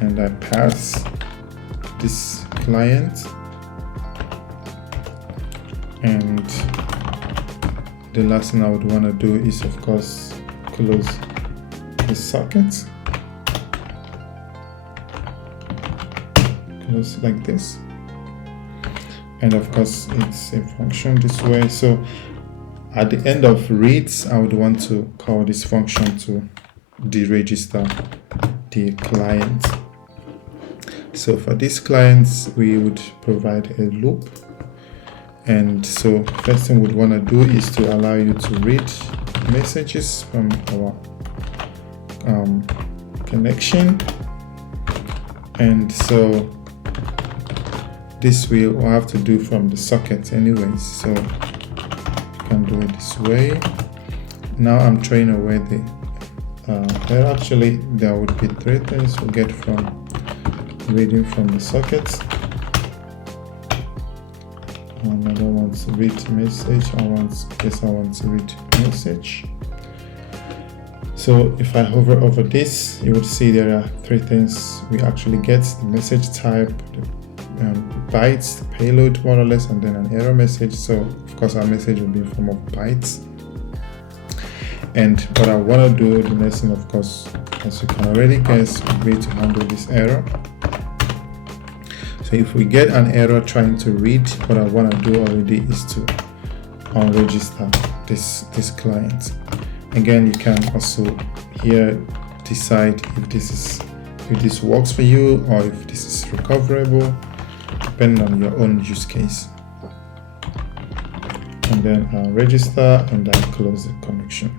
and I pass this client, and the last thing I would want to do is of course close the socket, close like this, and of course it's a function this way. So at the end of reads, I would want to call this function to deregister the client. So for these clients we would provide a loop, and so first thing we'd want to do is to allow you to read messages from our connection, and so this we'll have to do from the socket anyways, so you can do it this way. Now I'm throwing away the actually there would be three things we get from reading from the sockets. I don't want to read message, I want to read message. So if I hover over this, you would see there are three things we actually get: the message type, the bytes, the payload more or less, and then an error message. So of course our message will be in form of bytes. And what I want to do, the next thing of course, as you can already guess, would be to handle this error. So if we get an error trying to read, what I want to do already is to unregister this client. Again, you can also here decide if this works for you or if this is recoverable, depending on your own use case. And then I'll register and I'll close the connection.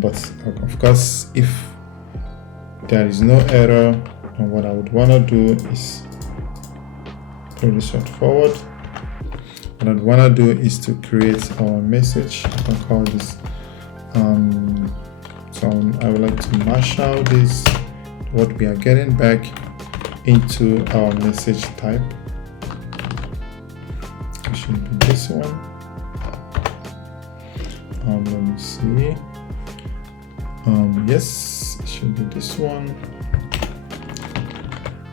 But of course, if there is no error, and what I would want to do is pretty straightforward. What I'd want to do is to create our message. I'll call this so I would like to mash out this, what we are getting back, into our message type. It should be this one. Let me see. Yes, it should be this one.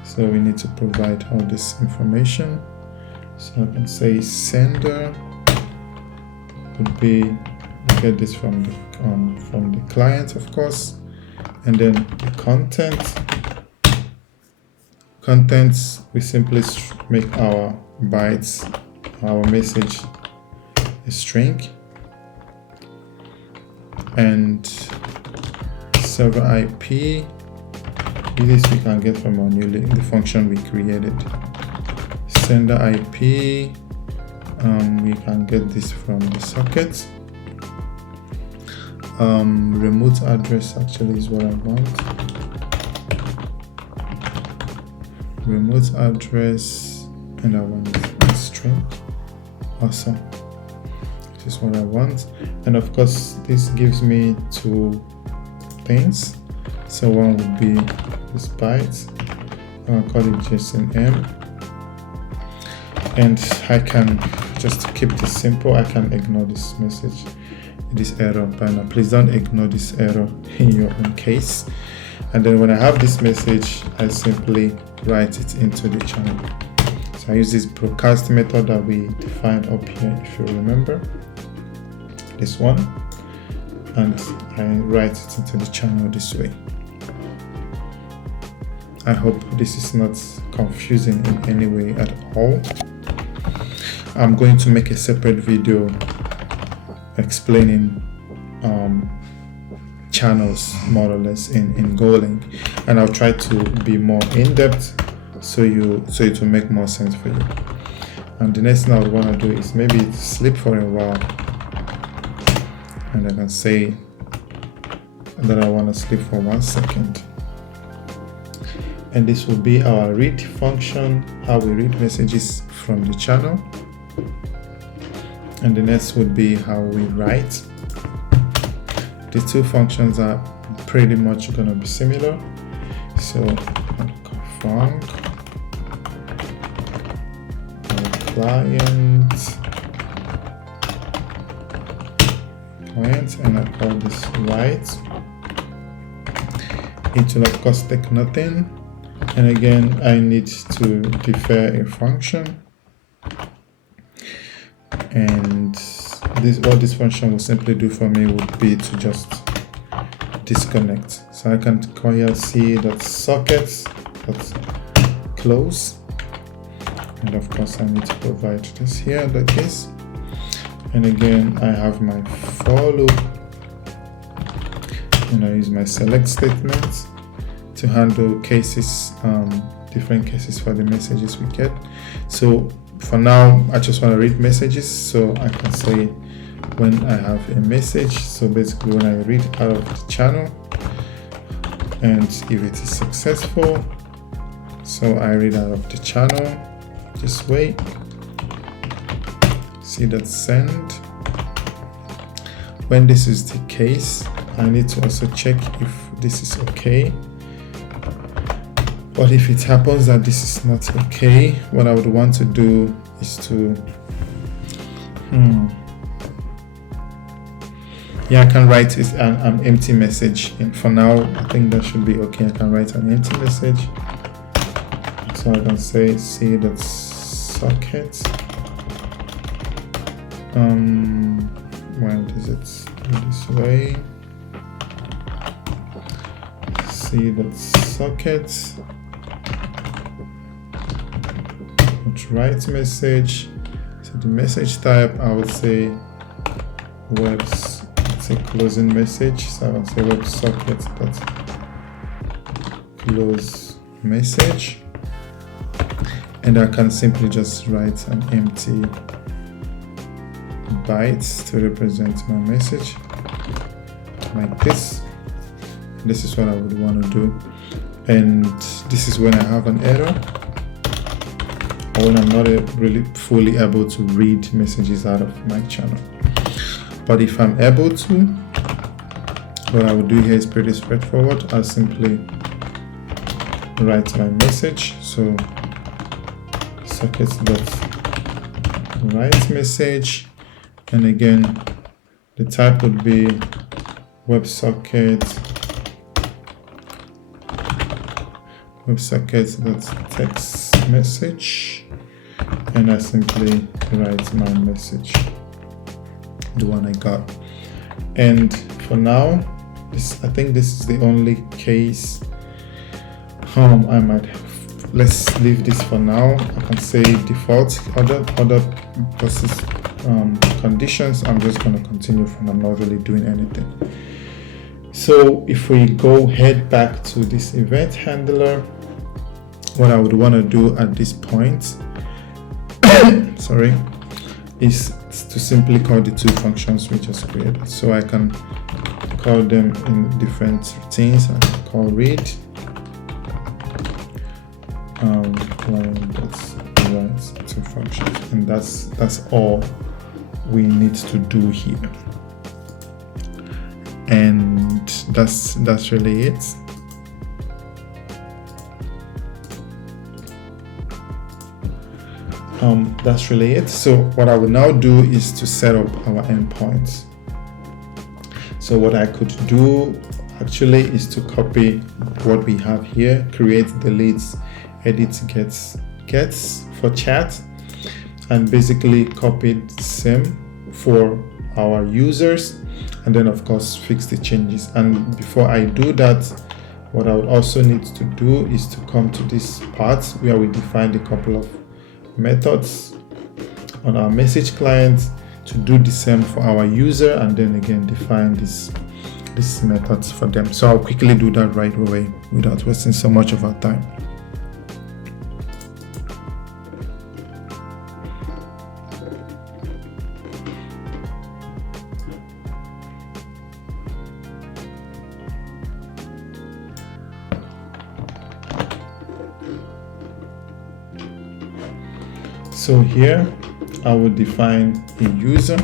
So we need to provide all this information. So I can say sender would be, we get this from the client, of course, and then the contents, we simply make our bytes, our message a string, and server IP, this we can get from our the function we created. Sender IP, we can get this from the socket. Remote address actually is what I want. Remote address, and I want a string. Awesome. This is what I want. And of course, this gives me two things. So one would be this byte. I'll call it JSON-M. And I can, just to keep this simple, I can ignore this message, this error. But now, please don't ignore this error in your own case. And then when I have this message, I simply write it into the channel. So I use this broadcast method that we defined up here, if you remember, this one, and I write it into the channel this way. I hope this is not confusing in any way at all. I'm going to make a separate video explaining channels more or less in Golang, and I'll try to be more in-depth so it will make more sense for you. And the next thing I would want to do is maybe sleep for a while, and I can say that I want to sleep for 1 second. And this will be our read function, how we read messages from the channel. And the next would be how we write. The two functions are pretty much going to be similar. So func client, and I call this write. It will of course take nothing. And again, I need to declare a function. And what this function will simply do for me would be to just disconnect. So I can call here c.sockets.close, and of course I need to provide this here like this. And again, I have my for loop, and I use my select statement to handle cases, different cases for the messages we get. So for now, I just want to read messages, so I can say when I have a message, so basically when I read out of the channel, and if it is successful, so I read out of the channel this way. See that send. When this is the case, I need to also check if this is okay. But if it happens that this is not okay, what I would want to do is to, yeah, I can write it an empty message. And for now, I think that should be okay. I can write an empty message. So I can say c.socket. When does it this way? c.socket. Write message. So the message type, I would say webs say closing message. So I'll say WebSockets dot close message, and I can simply just write an empty byte to represent my message like this. This is what I would want to do, and this is when I have an error or when I'm not really fully able to read messages out of my channel. But if I'm able to, what I would do here is pretty straightforward. I'll simply write my message. So sockets.write message, and again the type would be WebSockets.text message, and I simply write my message, the one I got. And for now, I think this is the only case I might have. Let's leave this for now. I can say default. Other process conditions, I'm just going to continue from. I'm not really doing anything. So if we head back to this event handler, what I would want to do at this point is to simply call the two functions we just created. So I can call them in different routines. I can call read that's two functions, and that's all we need to do here, and that's really it. That's really it. So what I will now do is to set up our endpoints. So what I could do actually is to copy what we have here, create, deletes, edit, gets for chat, and basically copy the same for our users, and then of course fix the changes. And before I do that, what I would also need to do is to come to this part where we define a couple of methods on our message client to do the same for our user, and then again define these methods for them. So I'll quickly do that right away without wasting so much of our time. So here I will define a user.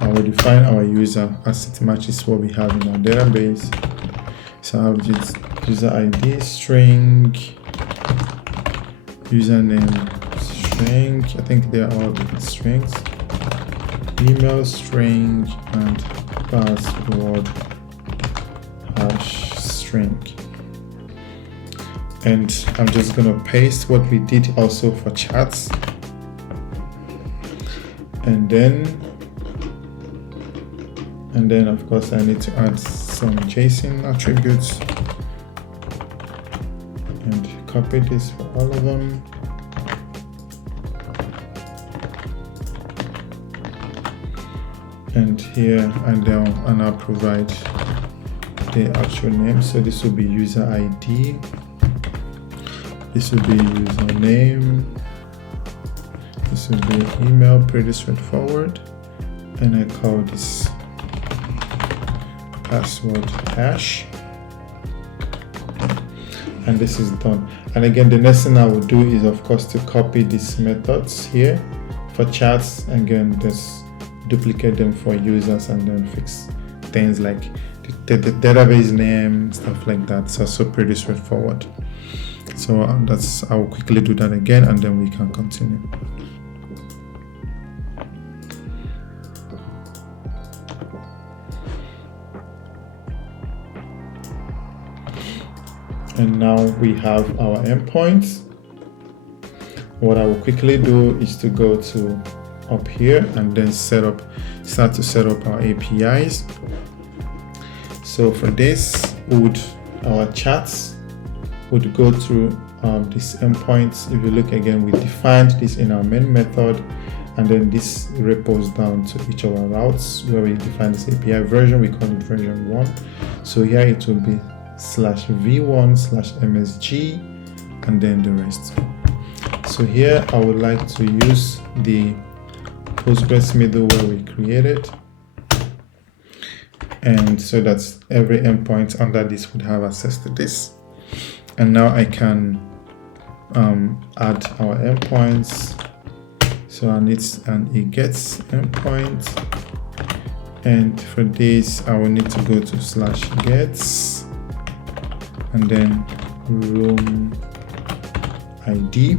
I will define our user as it matches what we have in our database. So I'll just user ID string, username string, I think they are all different strings, email string, and password hash string. And I'm just going to paste what we did also for chats, and then of course I need to add some JSON attributes and copy this for all of them. And here and I'll provide the actual name. So this will be user ID, this will be username, this will be email, pretty straightforward, and I call this password hash, and this is done. And again, the next thing I will do is of course to copy these methods here for chats, and again just duplicate them for users, and then fix things like the database name, stuff like that. So pretty straightforward. So I'll quickly do that again, and then we can continue. And now we have our endpoints. What I will quickly do is to go to up here and then start to set up our APIs. So for this, our chats would go through this endpoints. If you look again, we defined this in our main method, and then this repos down to each of our routes where we define this API version. We call it version 1. So here it will be /v1/msg and then the rest. So here I would like to use the Postgres middleware we created, and so that every endpoint under this would have access to this. And now I can add our endpoints. So I need an eGets endpoint, and for this I will need to go to /gets and then room ID,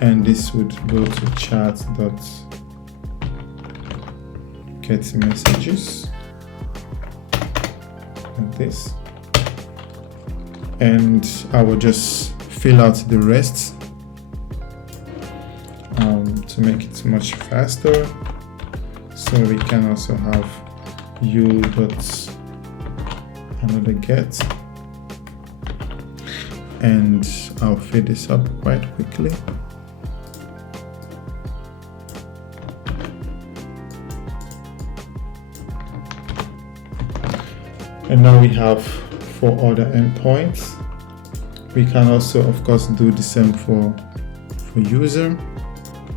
and this would go to chat.getMessages like this, and I will just fill out the rest to make it much faster. So we can also have another get, and I'll fill this up quite quickly. And now we have 4 other endpoints. We can also, of course, do the same for user.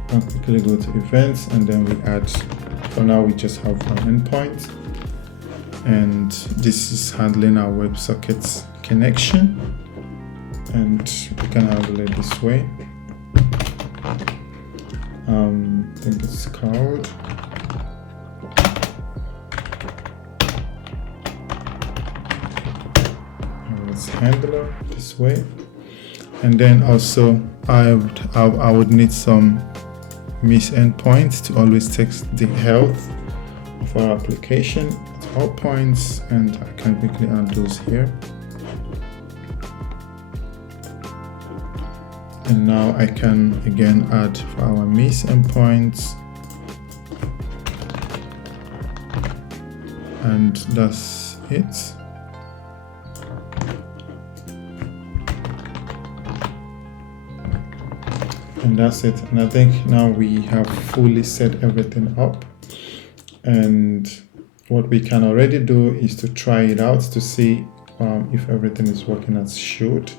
I'll quickly go to events, and then we add, for now we just have one endpoint, and this is handling our WebSockets connection, and we can handle it this way. I think it's called handler this way. And then also I would need some miss endpoints to always text the health of our application at all points, and I can quickly add those here. And now I can again add for our miss endpoints, and that's it. And that's it. And I think now we have fully set everything up, and what we can already do is to try it out to see if everything is working as should.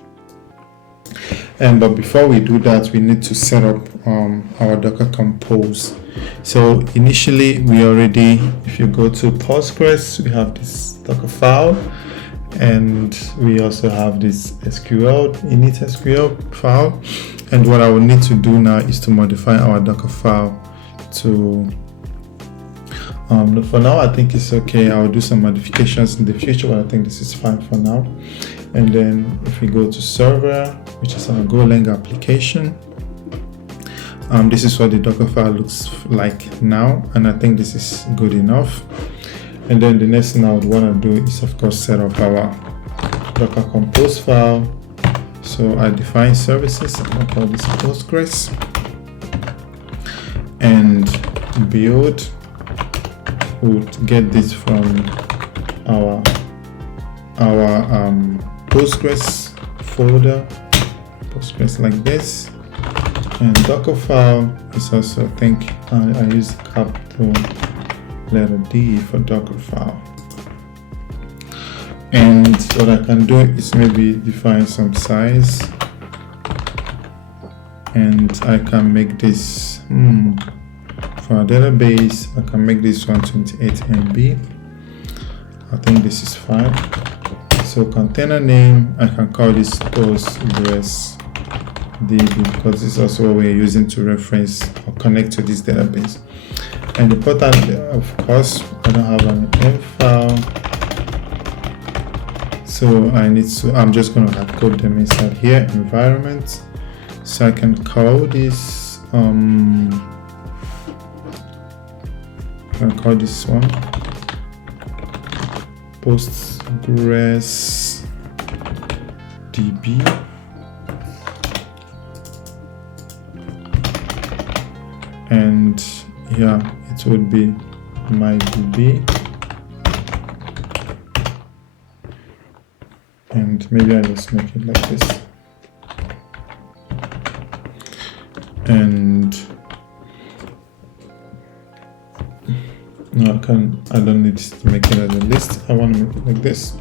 But before we do that, we need to set up our Docker Compose. So initially we already, if you go to Postgres, we have this Docker file, and we also have this init SQL file. And what I will need to do now is to modify our Docker file to, for now I think it's okay. I'll do some modifications in the future, but I think this is fine for now. And then if we go to server, which is our Golang application, this is what the Docker file looks like now, and I think this is good enough. And then the next thing I would want to do is, of course, set up our Docker Compose file. So I define services, I call this Postgres, and build would get this from our Postgres folder, Postgres like this. And Docker file is also, I think I use capital letter D for Docker file. And what I can do is maybe define some size, and I can make this for our database, I can make this 128 MB. I think this is fine. So container name, I can call this PostgreSQL because this is also what we're using to reference or connect to this database. And important, of course, I don't have an M file. So I'm just going to hard code them inside here, environment. So I can call this, one, PostgreSDB. And yeah, it would be my DB. and maybe I just make it like this. And no, I don't need to make it as a list. I want to make it like this.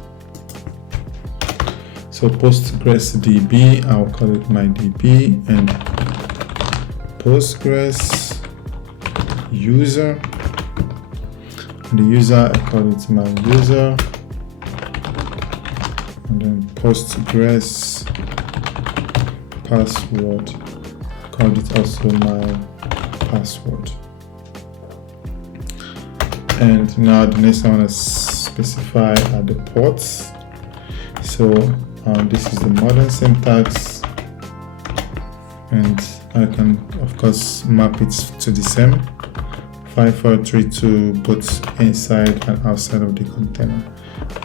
So PostgreSDB, I'll call it my DB, and Postgres user, and the user, I call it my user, and then Postgres password, called it also my password. And now the next I want to specify are the ports. So this is the modern syntax, and I can of course map it to the same 5432 both inside and outside of the container.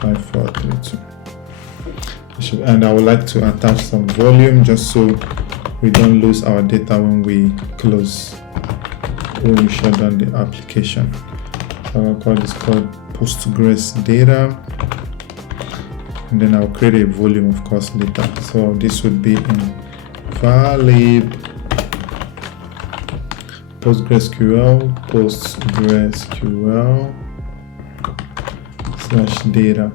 5432. And I would like to attach some volume just so we don't lose our data when we shut down the application. So I'll call this called Postgres data, and then I'll create a volume of course later. So this would be in valid PostgreSQL /data,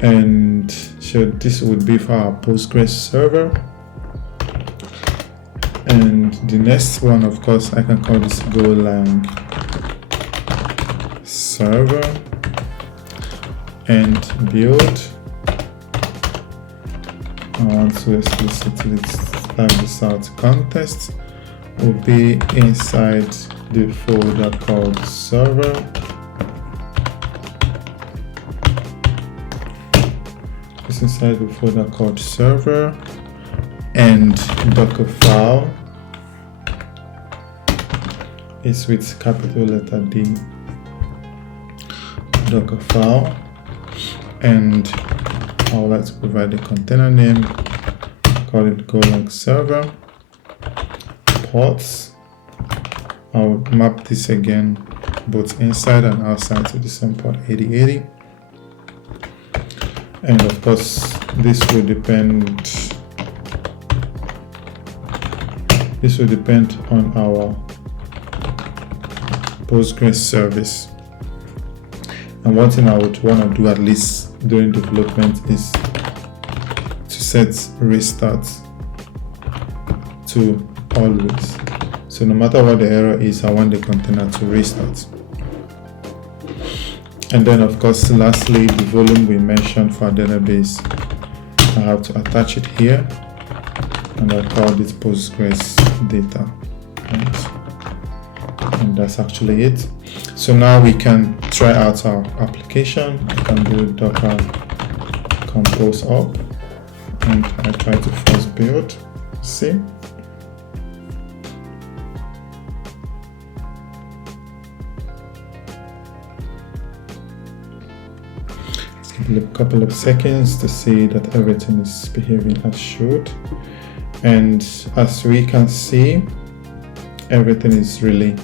and so this would be for our Postgres server. And the next one, of course, I can call this Golang server, and build. I want to explicitly type this out. Context will be inside the folder called server. It's inside the folder called server, and Docker file is with capital letter D. Docker file, and I would like to provide a container name, call it Golang server. Ports, I'll map this again both inside and outside to the same port 8080, and of course this will depend on our Postgres service. And one thing I would want to do at least during development is to set restart to always. So no matter what the error is, I want the container to restart. And then of course lastly, the volume we mentioned for our database, I have to attach it here, and I call it Postgres data. And that's actually it. So now we can try out our application. I can do docker compose up, and I try to force build. See? A couple of seconds to see that everything is behaving as should, and as we can see, everything is really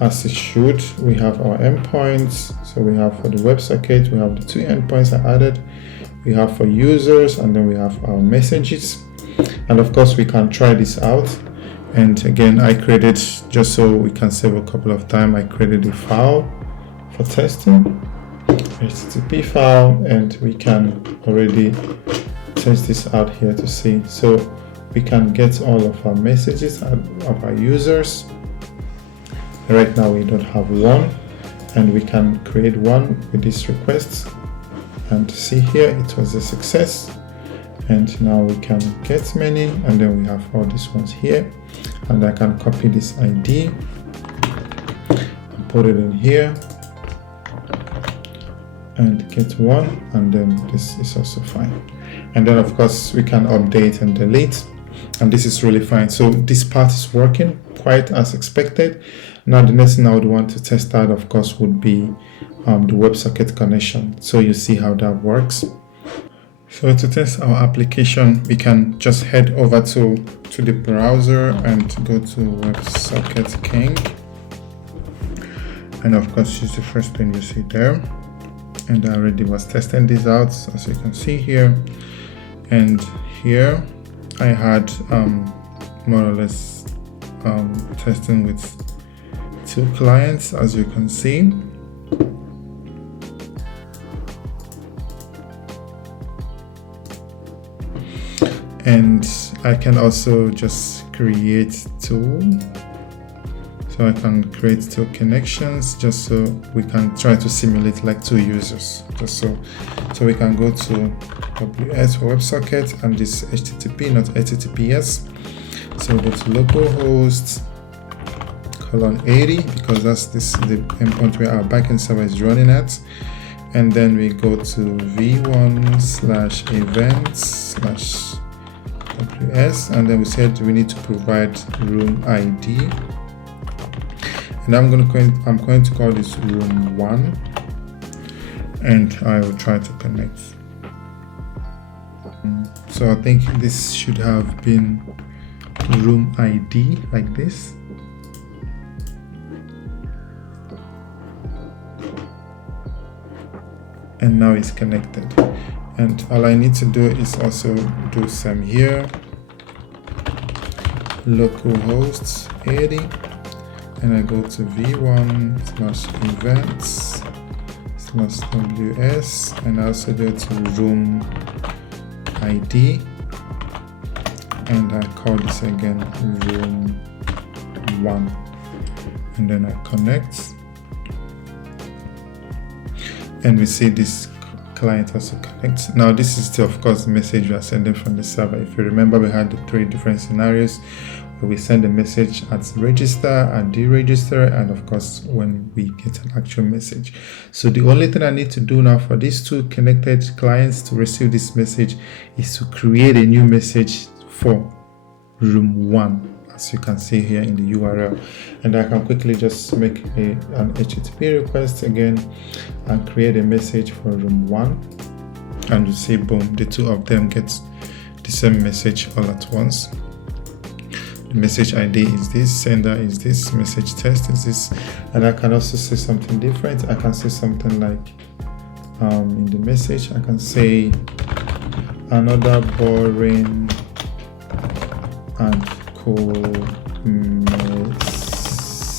as it should. We have our endpoints. So we have for the WebSocket, we have the 2 endpoints I added, we have for users, and then we have our messages. And of course we can try this out. And again, I created, just so we can save a couple of time, I created a file for testing, HTTP file, and we can already test this out here to see. So we can get all of our messages of our users. Right now we don't have one, and we can create one with this request, and see here it was a success. And now we can get many, and then we have all these ones here, and I can copy this ID and put it in here and get one, and then this is also fine. And then of course we can update and delete, and this is really fine. So this part is working quite as expected. Now the next thing I would want to test out, of course, would be the WebSocket connection. So you see how that works. So to test our application, we can just head over to the browser and go to WebSocket King, and of course use the first thing you see there, and I already was testing this out, as you can see here. And here I had more or less testing with 2 clients, as you can see. And I can also just create 2. So I can create 2 connections just so we can try to simulate like 2 users. Just so we can go to WS for WebSocket and this HTTP, not HTTPS. So go to localhost :80 because that's the endpoint where our backend server is running at. And then we go to v1/events/ws, and then we said we need to provide room ID. And I'm going to call this room 1, and I will try to connect. So I think this should have been room ID like this. And now it's connected. And all I need to do is also do some here, localhost 80. And I go to v1/events/ws, and I also go to room ID, and I call this again room 1, and then I connect, and we see this client also connects. Now this is still of course the message we are sending from the server. If you remember, we had the 3 different scenarios. We send a message at register, at deregister, and of course when we get an actual message. So the only thing I need to do now for these 2 connected clients to receive this message is to create a new message for room 1, as you can see here in the URL. And I can quickly just make an HTTP request again and create a message for room 1, and you see, boom, the 2 of them get the same message all at once. Message ID is this, sender is this, message test is this, and I can also say something different. I can say something like in the message, I can say another boring and cool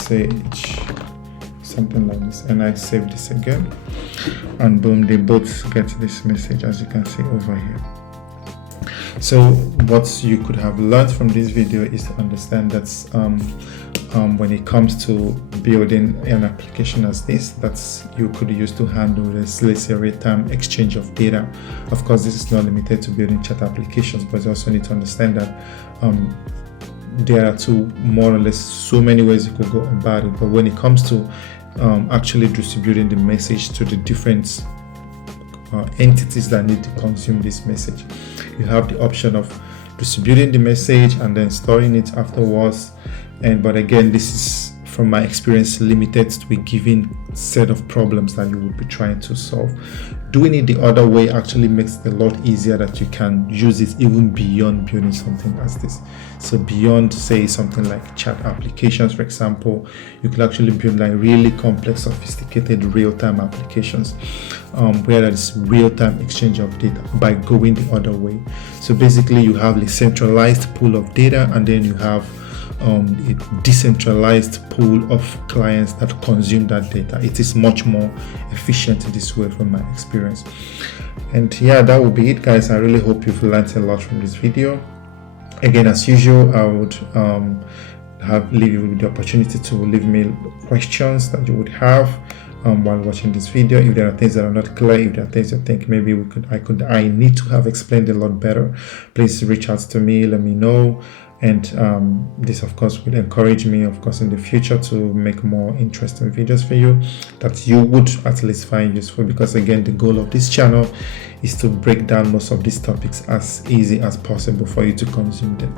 message, something like this, and I save this again, and boom, they both get this message, as you can see over here. So what you could have learned from this video is to understand that when it comes to building an application as this, that you could use to handle this, let's say, real-time exchange of data. Of course, this is not limited to building chat applications, but you also need to understand that there are more or less so many ways you could go about it. But when it comes to actually distributing the message to the different entities that need to consume this message, you have the option of distributing the message and then storing it afterwards. But again, this is, from my experience, limited to a given set of problems that you would be trying to solve. Doing it the other way actually makes it a lot easier, that you can use it even beyond building something as this. So beyond, say, something like chat applications, for example, you could actually build like really complex, sophisticated real-time applications where there is real-time exchange of data by going the other way. So basically you have a centralized pool of data, and then you have a decentralized pool of clients that consume that data. It is much more efficient this way, from my experience. And yeah, that will be it, guys. I really hope you've learned a lot from this video. Again, as usual, I would leave you with the opportunity to leave me questions that you would have while watching this video. If there are things that are not clear, if there are things you think maybe I need to have explained a lot better, please reach out to me, let me know. And this, of course, will encourage me, of course, in the future to make more interesting videos for you that you would at least find useful. Because again, the goal of this channel is to break down most of these topics as easy as possible for you to consume them.